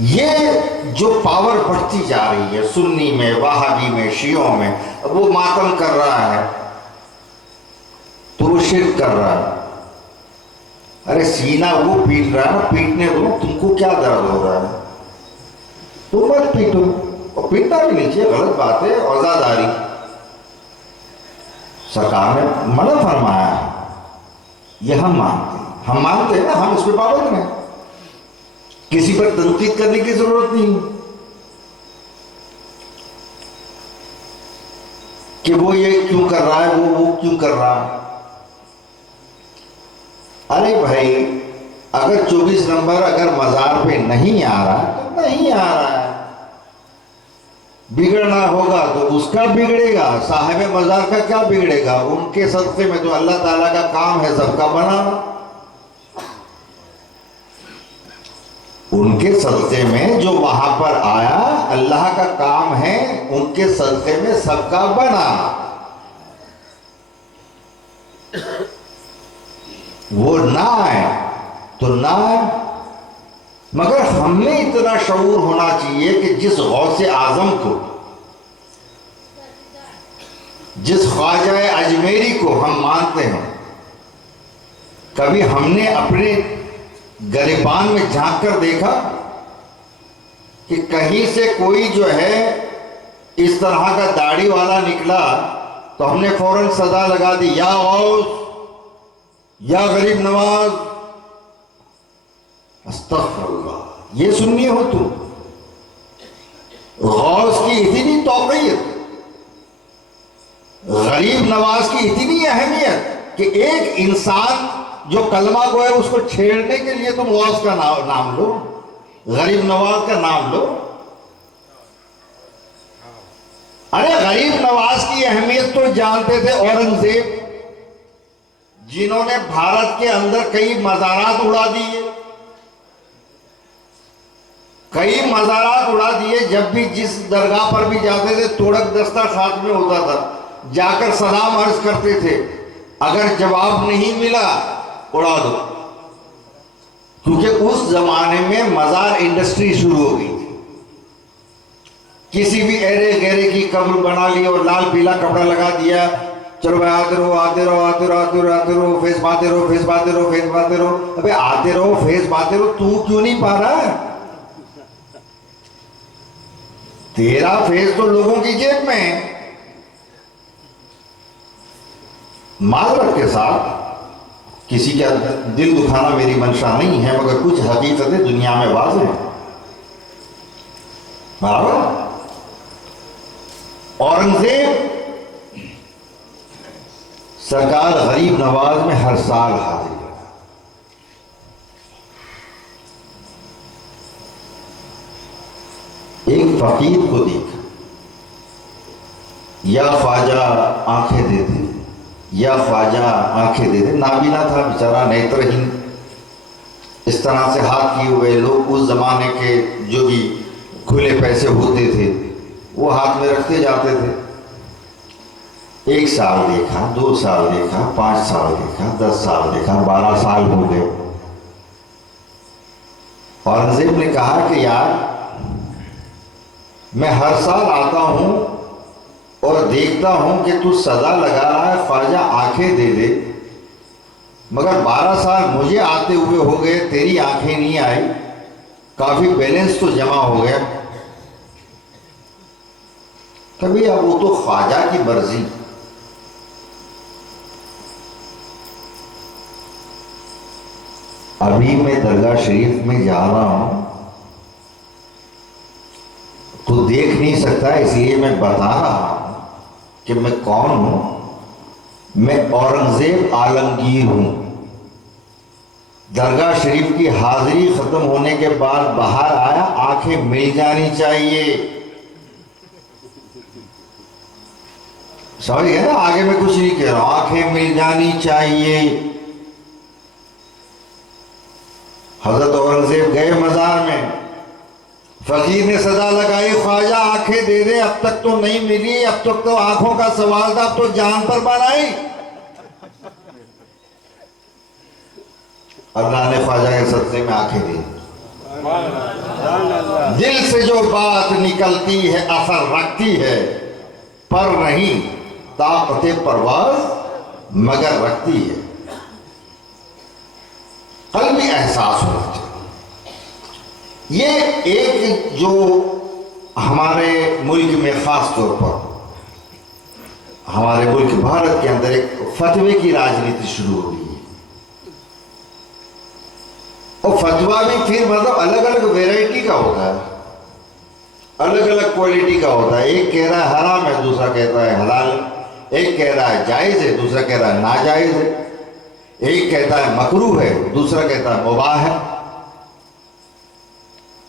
ये जो पावर बढ़ती जा रही है सुन्नी में, वहाबी में, शियों में, वो मातम कर रहा है तो वो शिर्क कर रहा है। अरे सीना वो पीट रहा है, पीटने दो, तुमको क्या दर्द हो रहा है? तुम मत पीटो, और पीटना भी नहीं चाहिए, गलत बात है, औजादारी। सरकार ने मना फरमाया है, यह हम मानते हैं ना, हम इस पर पाबंद हैं, किसी पर तनकीद करने की जरूरत नहीं कि वो ये क्यों कर रहा है, वो क्यों कर रहा है। अरे भाई, अगर 24 नंबर अगर मजार पे नहीं आ रहा तो नहीं आ रहा है, बिगड़ना होगा तो उसका बिगड़ेगा, साहिब मजार का क्या बिगड़ेगा, उनके सदक़े में तो अल्लाह ताला का काम है सबका बनाना, उनके सदक़े में जो वहां पर आया अल्लाह का काम है, उनके सदक़े में सबका बनाना। वो ना आए तो ना आए, मगर हमें इतना शऊर होना चाहिए कि जिस गौसे आजम को, जिस ख्वाजा अजमेरी को हम मानते हैं, कभी हमने अपने गिरेबान में झांक कर देखा कि कहीं से कोई जो है इस तरह का दाढ़ी वाला निकला तो हमने फौरन सदा लगा दी, या गौस, या गरीब नवाज, अस्तग़फिरुल्लाह। ये सुन्नी हो तुम? गौस की इतनी तौक़ीर, गरीब नवाज की इतनी अहमियत कि एक इंसान जो कलमा को है उसको छेड़ने के लिए तुम गौस का नाम लो, गरीब नवाज का नाम लो। अरे गरीब नवाज की अहमियत तो जानते थे औरंगजेब, जिन्होंने भारत के अंदर कई मज़ारात उड़ा दिए, कई मज़ारात उड़ा दिए। जब भी जिस दरगाह पर भी जाते थे तोड़क दस्ता साथ में होता था, जाकर सलाम अर्ज करते थे, अगर जवाब नहीं मिला उड़ा दो, क्योंकि उस जमाने में मजार इंडस्ट्री शुरू हो गई थी। किसी भी एरे गहरे की कब्र बना ली और लाल पीला कपड़ा लगा दिया, चलो भाई आते रहो आते रहो आते रहो आते रहो आते रहो, फेस पाते रहो फेस पाते रहो फेस पाते रहो। अबे आते रहो फेस पाते रहो, तू क्यों नहीं पा रहा है? तेरा फेस तो लोगों की जेब में है। माजरत के साथ किसी का दिल दुखाना मेरी मंशा नहीं है, मगर कुछ हकीकतें दुनिया में वाज़ेह हैं। बराबर। औरंगजेब सरकार गरीब नवाज में हर साल हाजिर लगा। एक फकीर को देखा, या ख्वाजा आंखें दे दे, या ख्वाजा आंखें दे दे। नाबीना था बेचारा, नेत्रहीन। इस तरह से हाथ किए हुए लोग उस जमाने के जो भी खुले पैसे होते थे वो हाथ में रखते जाते थे। 1 साल देखा, 2 साल देखा, 5 साल देखा, 10 साल देखा, 12 साल हो गए। औरंगजेब ने कहा कि यार मैं हर साल आता हूं और देखता हूं कि तू सदा लगा रहा है ख्वाजा आंखें दे दे, मगर 12 साल मुझे आते हुए हो गए, तेरी आंखें नहीं आई, काफी बैलेंस तो जमा हो गया। कभी अब वो तो ख्वाजा की मर्जी। अभी मैं दरगाह शरीफ में जा रहा हूं तो देख नहीं सकता, इसलिए मैं बता रहा हूं कि मैं कौन हूं। मैं औरंगजेब आलमगीर हूं। दरगाह शरीफ की हाजिरी खत्म होने के बाद बाहर आया, आंखें मिल जानी चाहिए। समझ गए ना? आगे मैं कुछ नहीं कह रहा हूं, आंखें मिल जानी चाहिए। हजरत औरंगजेब गए मजार में, फकीर ने सदा लगाई, ख्वाजा आंखें दे दे। अब तक तो नहीं मिली, अब तक तो आंखों का सवाल था, अब तो जान पर बनाई। अल्लाह ने ख्वाजा के सदक़े में आंखें दी। दिल से जो बात निकलती है असर रखती है, पर नहीं ताकते परवाज मगर रखती है। कल्बी एहसास होना चाहिए। ये एक जो हमारे मुल्क में खास तौर पर हमारे मुल्क भारत के अंदर एक फतवे की राजनीति शुरू हो गई है। और फतवा भी फिर मतलब अलग अलग वैरायटी का होता है, अलग अलग क्वालिटी का होता है। एक कह रहा है हराम है, दूसरा कहता है हलाल है। एक कह रहा है जायज़ है, दूसरा कह रहा है नाजायज़ है। एक कहता है मकरूह है, दूसरा कहता है मुबाह है।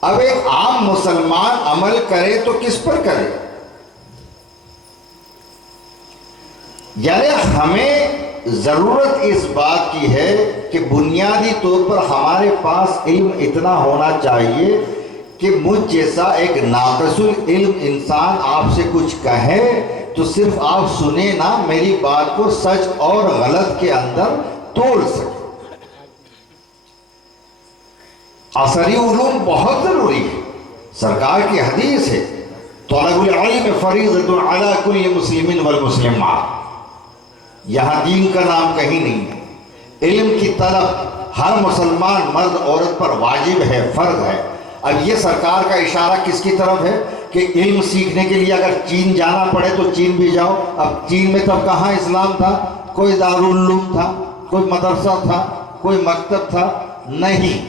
अब एक आम मुसलमान अमल करे तो किस पर करे? यानी हमें जरूरत इस बात की है कि बुनियादी तौर पर हमारे पास इल्म इतना होना चाहिए कि मुझ जैसा एक नाक़िसुल इल्म इंसान आपसे कुछ कहे तो सिर्फ आप सुने ना, मेरी बात को सच और गलत के अंदर तोड़ सके। असरी उलूम बहुत जरूरी है। सरकार की हदीस है, तलबुल इल्म फरीज़तुन अला कुल्लि मुस्लिमिन वल मुस्लिमात। यहाँ दीन का नाम कहीं नहीं है। इल्म की तलब हर मुसलमान मर्द औरत पर वाजिब है, फर्ज है। अब ये सरकार का इशारा किसकी तरफ है कि इल्म सीखने के लिए अगर चीन जाना पड़े तो चीन भी जाओ। अब चीन में तब कहाँ इस्लाम था? कोई दारुल उलूम था, कोई मदरसा था, कोई मकतब था? नहीं।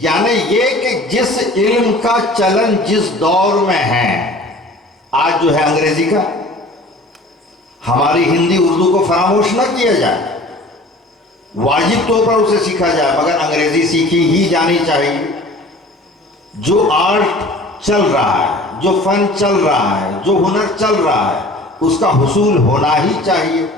यानी ये कि जिस इल्म का चलन जिस दौर में है, आज जो है अंग्रेजी का, हमारी हिंदी उर्दू को फरामोश न किया जाए, वाजिब तौर पर उसे सीखा जाए, मगर अंग्रेजी सीखी ही जानी चाहिए। जो आर्ट चल रहा है, जो फन चल रहा है, जो हुनर चल रहा है, उसका हुसूल होना ही चाहिए।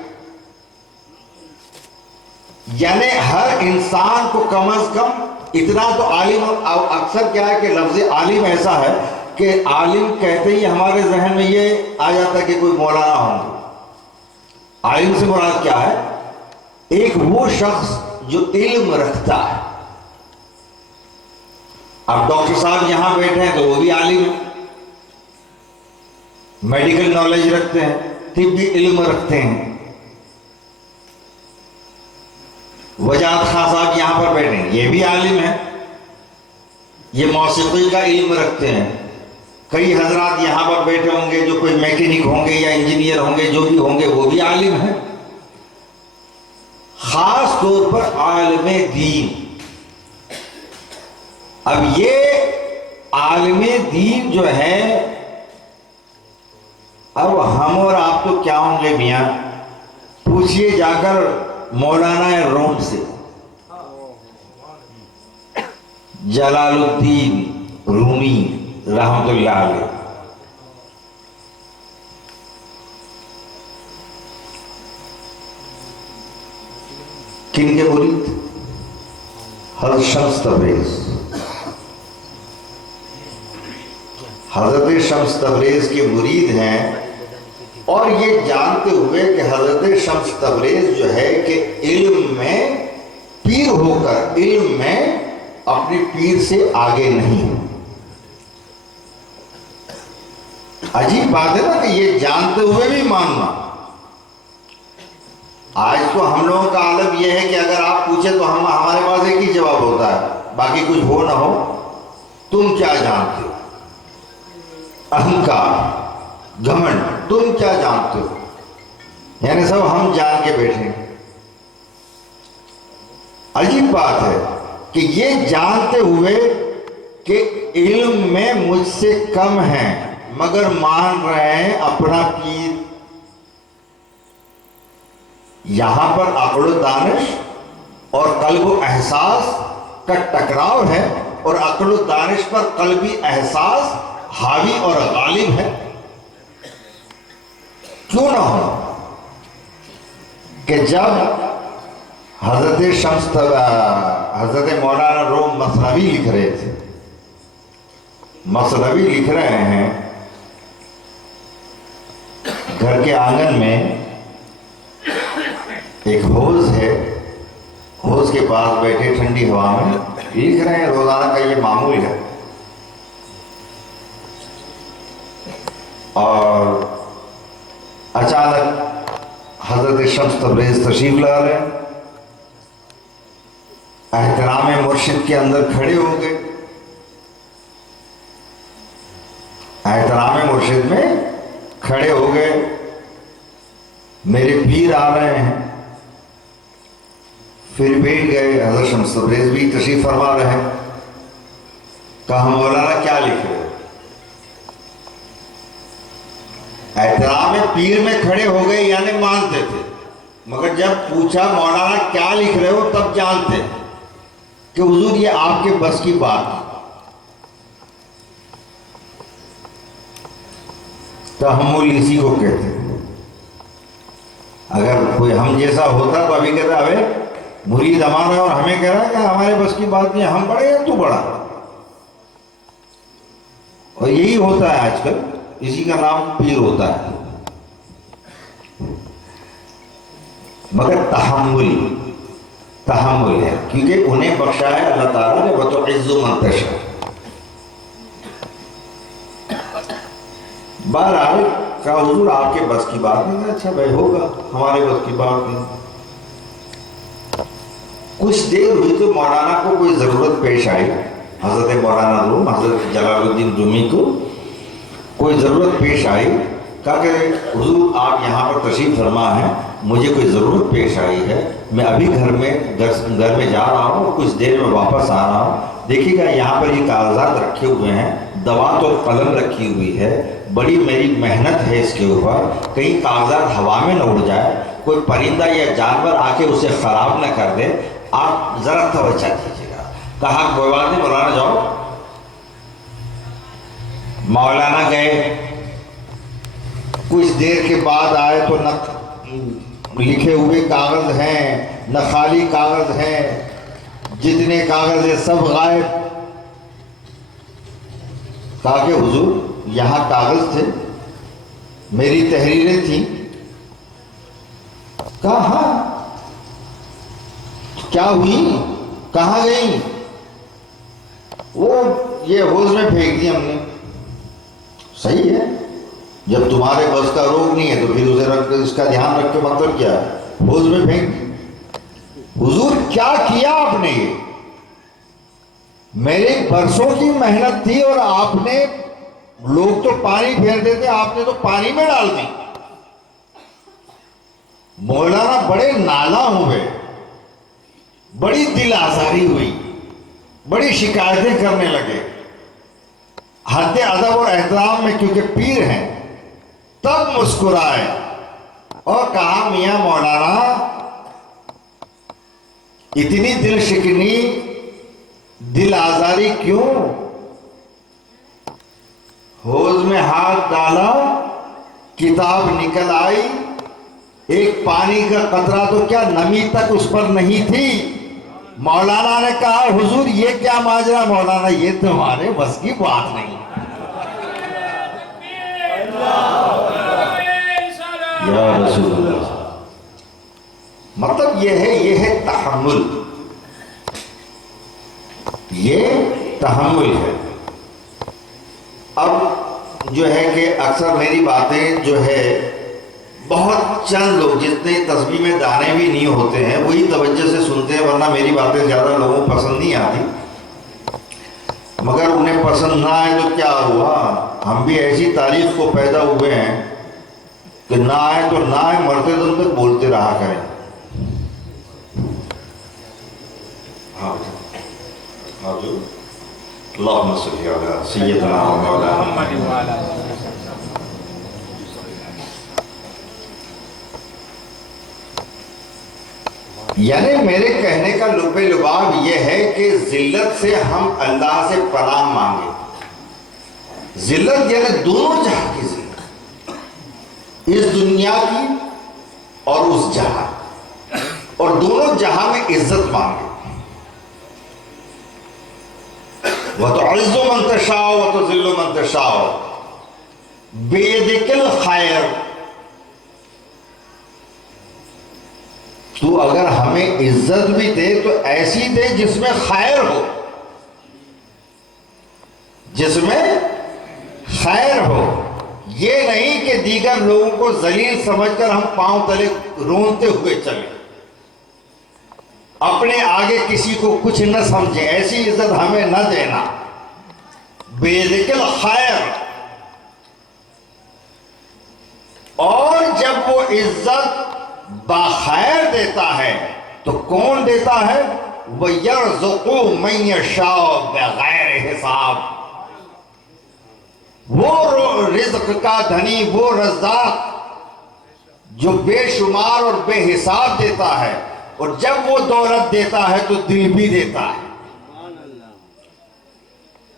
यानी हर इंसान को कम अज कम इतना तो आलिम, अक्सर क्या है कि लफ्ज़ आलिम ऐसा है कि आलिम कहते ही हमारे जहन में ये आ जाता है कि कोई मौलाना होंगे। आलिम से मुराद क्या है? एक वो शख्स जो इल्म रखता है। अब डॉक्टर साहब यहां बैठे हैं तो वो भी आलिम है, मेडिकल नॉलेज रखते हैं, तिब्बी इल्म रखते हैं। वजात खान साहब यहां पर बैठे हैं, ये भी आलिम है, ये मौसीकी का इल्म रखते हैं। कई हजरात यहां पर बैठे होंगे जो कोई मैकेनिक होंगे या इंजीनियर होंगे, जो भी होंगे वो भी आलिम है। खास तौर पर आलिम दीन। अब ये आलिम दीन जो है, अब हम और आप तो क्या होंगे मियां, पूछिए जाकर मौलाना रोम से, जलालुद्दीन रूमी रहमतुल्लाह अलैह। किन के मुरीद? हज़रत शम्स तबरेज़। हज़रत शम्स तबरेज़ के मुरीद हैं, और ये जानते हुए कि हज़रत शम्स तबरेज़ जो है कि इल्म में पीर होकर इल्म में अपने पीर से आगे नहीं। अजीब बात है ना कि ये जानते हुए भी मानना। आज तो हम लोगों का आलम यह है कि अगर आप पूछे तो हमारे पास एक ही जवाब होता है, बाकी कुछ हो ना हो, तुम क्या जानते हो? अहंकार, घमंड, तुम क्या जानते हो? यानी सब हम जान के बैठे। अजीब बात है कि ये जानते हुए कि इल्म में मुझसे कम है, मगर मान रहे हैं अपना पीर। यहां पर अक्ल दानिश और कल्ब एहसास का टकराव है, और अक्ल दानिश पर कल्बी एहसास हावी और गालिब है। क्यों ना हो कि जब हजरत मौलाना रूम मसनवी लिख रहे थे, मसनवी लिख रहे हैं, घर के आंगन में एक हौज है, हौज के पास बैठे ठंडी हवा में लिख रहे हैं। रोजाना का ये मामूल है। और अचानक हजरत शम्स तबरेज़ तशरीफ ला रहे हैं, एहतराम मुर्शिद के अंदर खड़े हो गए। एहतराम मुर्शिद में खड़े हो गए। मेरे पीर आ रहे हैं। फिर बैठ गए। हज़रत शम्स तबरेज़ भी तशरीफ फरमा रहे हैं। कहा मौलाना क्या लिख रहे हो? एहतराम पीर में खड़े हो गए, यानी मानते थे, मगर जब पूछा मौलाना क्या लिख रहे हो तब जानते कि हुजूर ये आपके बस की बात है। तहम्मुल इसी को कहते हैं। अगर कोई हम जैसा होता तो अभी कहता अबे मुरीद हमारा और हमें कह रहा है कि हमारे बस की बात नहीं, हम बड़े हैं तू बड़ा। और यही होता है आजकल, इसी का नाम पीर होता है। मगर तहम्मुल है, क्योंकि उन्हें बख्शा है अल्लाह ताला ने, वह तो इज़्ज़ु मन तशा। बहरहाल कहा हुजूर आपके बस की बात नहीं। अच्छा भाई होगा, हमारे बस की बात नहीं। कुछ देर हुई तो मौलाना को कोई ज़रूरत पेश आई। हज़रत मौलाना रूम हज़रत जलालुद्दीन रूमी को कोई ज़रूरत पेश आई। कहा कि हुजूर आप यहाँ पर तशरीफ़ फरमा हैं, मुझे कोई ज़रूरत पेश आई है, मैं अभी घर में जा रहा हूँ और कुछ देर में वापस आ रहा हूँ। देखिएगा यहाँ पर ये कागजात रखे हुए हैं, दवात और कलम रखी हुई है, बड़ी मेरी मेहनत है इसके ऊपर, कहीं कागजात हवा में न उड़ जाए, कोई परिंदा या जानवर आके उसे ख़राब न कर दे, आप ज़रा तवज्जो कीजिएगा। कहा कोई बात नहीं मौलाना जाओ। मौलाना गए। कुछ देर के बाद आए तो न लिखे हुए कागज हैं न खाली कागज हैं, जितने कागज है सब गायब। कहा कि हुजूर यहाँ कागज थे, मेरी तहरीरें थी। कहा हाँ। क्या हुई, कहाँ गई? वो ये हौज में फेंक दी हमने। सही है, जब तुम्हारे बस का रोग नहीं है तो फिर उसे रख, इसका ध्यान रख के मतलब क्या है, हौज में फेंक दी। हुजूर क्या किया आपने? ये मेरे बरसों की मेहनत थी और आपने, लोग तो पानी फेर देते, आपने तो पानी में डाल दी। मौलाना बड़े नाला हुए, बड़ी दिल आजारी हुई, बड़ी शिकायतें करने लगे हद अदब और एहतराम में, क्योंकि पीर हैं। तब मुस्कुराए और कहा मियां मौलाना इतनी दिल शिकनी, दिल आजारी क्यों? हौज में हाथ डाला, किताब निकल आई, एक पानी का कतरा तो क्या नमी तक उस पर नहीं थी। मौलाना ने कहा हुजूर ये क्या माजरा? मौलाना ये तुम्हारे बस की बात नहीं। या रसूलुल्लाह। मतलब ये है तहम्मुल, ये तहम्मुल है। अब जो है कि अक्सर मेरी बातें जो है बहुत चंद लोग, जितने तस्बीह में दाने भी नहीं होते हैं, वही तवज्जो से सुनते हैं, वरना मेरी बातें ज़्यादा लोगों को पसंद नहीं आती। मगर उन्हें पसंद ना आए तो क्या हुआ, हम भी ऐसी तारीफ को पैदा हुए हैं कि ना आए तो ना आए, मरते दम तक बोलते रहा करें। हाँ हाँ जो अल्लाहुम्मा सल्ली अला सय्यिदना व मौलाना। यानी मेरे कहने का लुब्बे लुबाब यह है कि जिल्लत से हम अल्लाह से पनाह मांगे। जिल्लत यानी दोनों जहां की जिल्लत, इस दुनिया की और उस जहां, और दोनों जहां में इज्जत मांगे। वह तो इज़्ज़ु मन तशाओ वह तो ज़िल्लु मन तशाओ, बेयदिकिल खैर। तू अगर हमें इज्जत भी दे तो ऐसी दे जिसमें खैर हो, जिसमें खैर हो। ये नहीं कि दीगर लोगों को जलील समझकर हम पांव तले रोनते हुए चले, अपने आगे किसी को कुछ न समझे, ऐसी इज्जत हमें न देना। बेदिकिल खैर, और जब वो इज्जत बाखैर देता है तो कौन देता है? वो यर्ज़ुक़ु मन यशाअ बगैर हिसाब। वो रिज़्क़ का धनी, वो रज़्ज़ाक़ जो बेशुमार और बेहिसाब देता है, और जब वो दौलत देता है तो दिल भी देता है।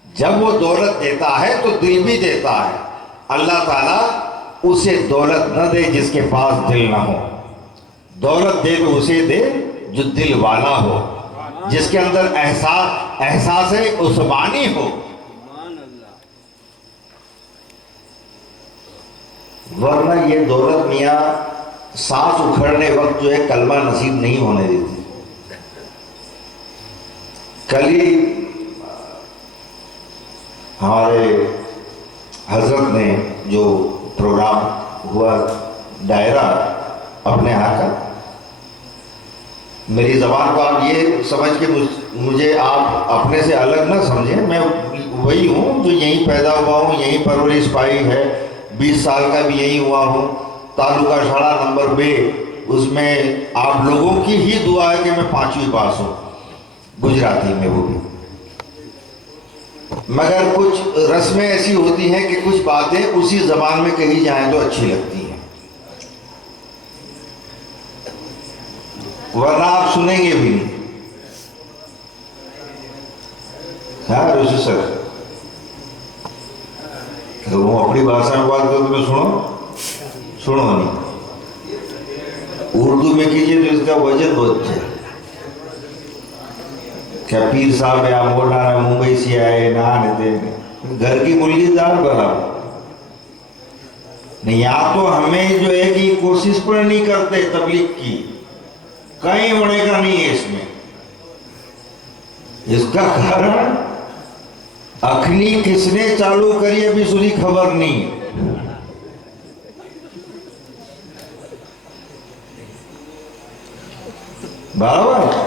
जब वो दौलत देता है तो दिल भी देता है। अल्लाह ताला उसे दौलत न दे जिसके पास दिल ना हो, दौलत दे तो उसे दे जो दिल वाला हो, जिसके अंदर एहसास उस्मानी हो। वरना ये दौलत मियाँ सांस उखड़ने वक्त जो है कलमा नसीब नहीं होने देती। कल ही हमारे हजरत ने जो प्रोग्राम हुआ दायरा अपने यहाँ का, मेरी ज़बान को आप ये समझ के मुझे आप अपने से अलग ना समझें। मैं वही हूँ जो यहीं पैदा हुआ हूँ, यहीं परवरिश पाई है, 20 साल का भी यहीं हुआ हूँ। तालुका शाला नंबर बे, उसमें आप लोगों की ही दुआ है कि मैं 5वीं पास हूँ, गुजराती में वो भी। मगर कुछ रस्में ऐसी होती हैं कि कुछ बातें उसी जबान में कही जाएं तो अच्छी लगती हैं, वरना आप सुनेंगे भी नहीं। हाँ ऋषि सर, तो वो अपनी भाषा में बात करो तो सुनो नहीं। उर्दू में कीजिए तो इसका वजन बहुत है। क्या पीर साहब या मौलाना मुंबई से आए ना देते, घर की मुर्गीदार बराबर नहीं। या तो हमें जो है कि कोशिश पर नहीं करते तबलीग की, कहीं बढ़ेगा नहीं है इसमें। इसका कारण अखनी किसने चालू करी अभी सुनी खबर नहीं है। बराबर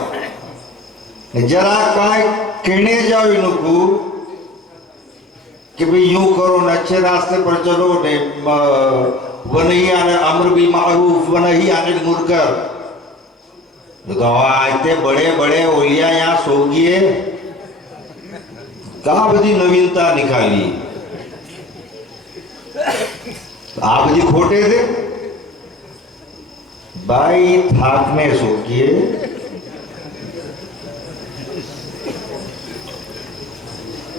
जरा काय कहने जाओ इनको कि भाई यूं करो न, अच्छे रास्ते पर चलो ने, वो नहीं आने अम्र बिल मारूफ व नहीं आने मुनकर। तो आते बड़े बड़े ओलिया यहाँ सो गए, कहा बड़ी नवीनता निकाली। आप जी खोटे थे भाई, थाकने सो गए।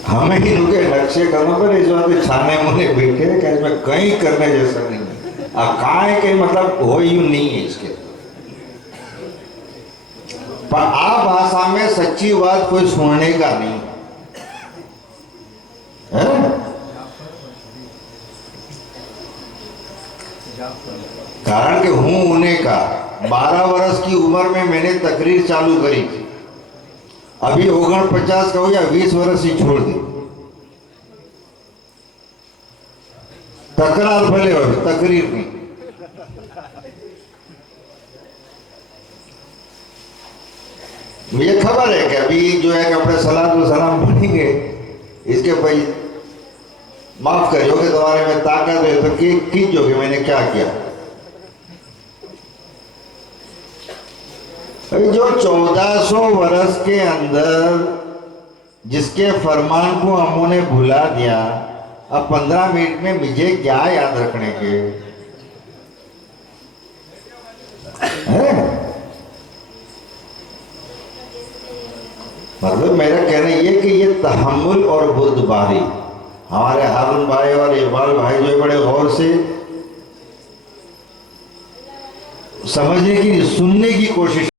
हमें ही रुके नक्शे करने पर इस बात छाने मुने बैठे कि इसमें कहीं करने जैसा नहीं है। कहाँ के मतलब हो यूं नहीं है इसके। पर आप भाषा में सच्ची बात कोई सुनने का नहीं है। कारण कि हूं होने का 12 वर्ष की उम्र में मैंने तकरीर चालू करी थी। अभी 49 का हो या 20 वर्ष ही छोड़ दी। तकरार भले हो, तकरीर नहीं। मुझे खबर है कि अभी जो है कि अपने सलाम पढ़ेंगे, इसके भाई माफ करियोगे, तुम्हारे में ताकत है तो कीजिए मैंने क्या किया। जो 1400 वर्ष के अंदर जिसके फरमान को हमने भुला दिया, अब 15 मिनट में मुझे क्या याद रखने के है? मतलब मेरा कहना ये कि ये तहम्मुल और बुर्दबारी, हमारे हारून भाई और इकबाल भाई जो बड़े गौर से समझने की, सुनने की कोशिश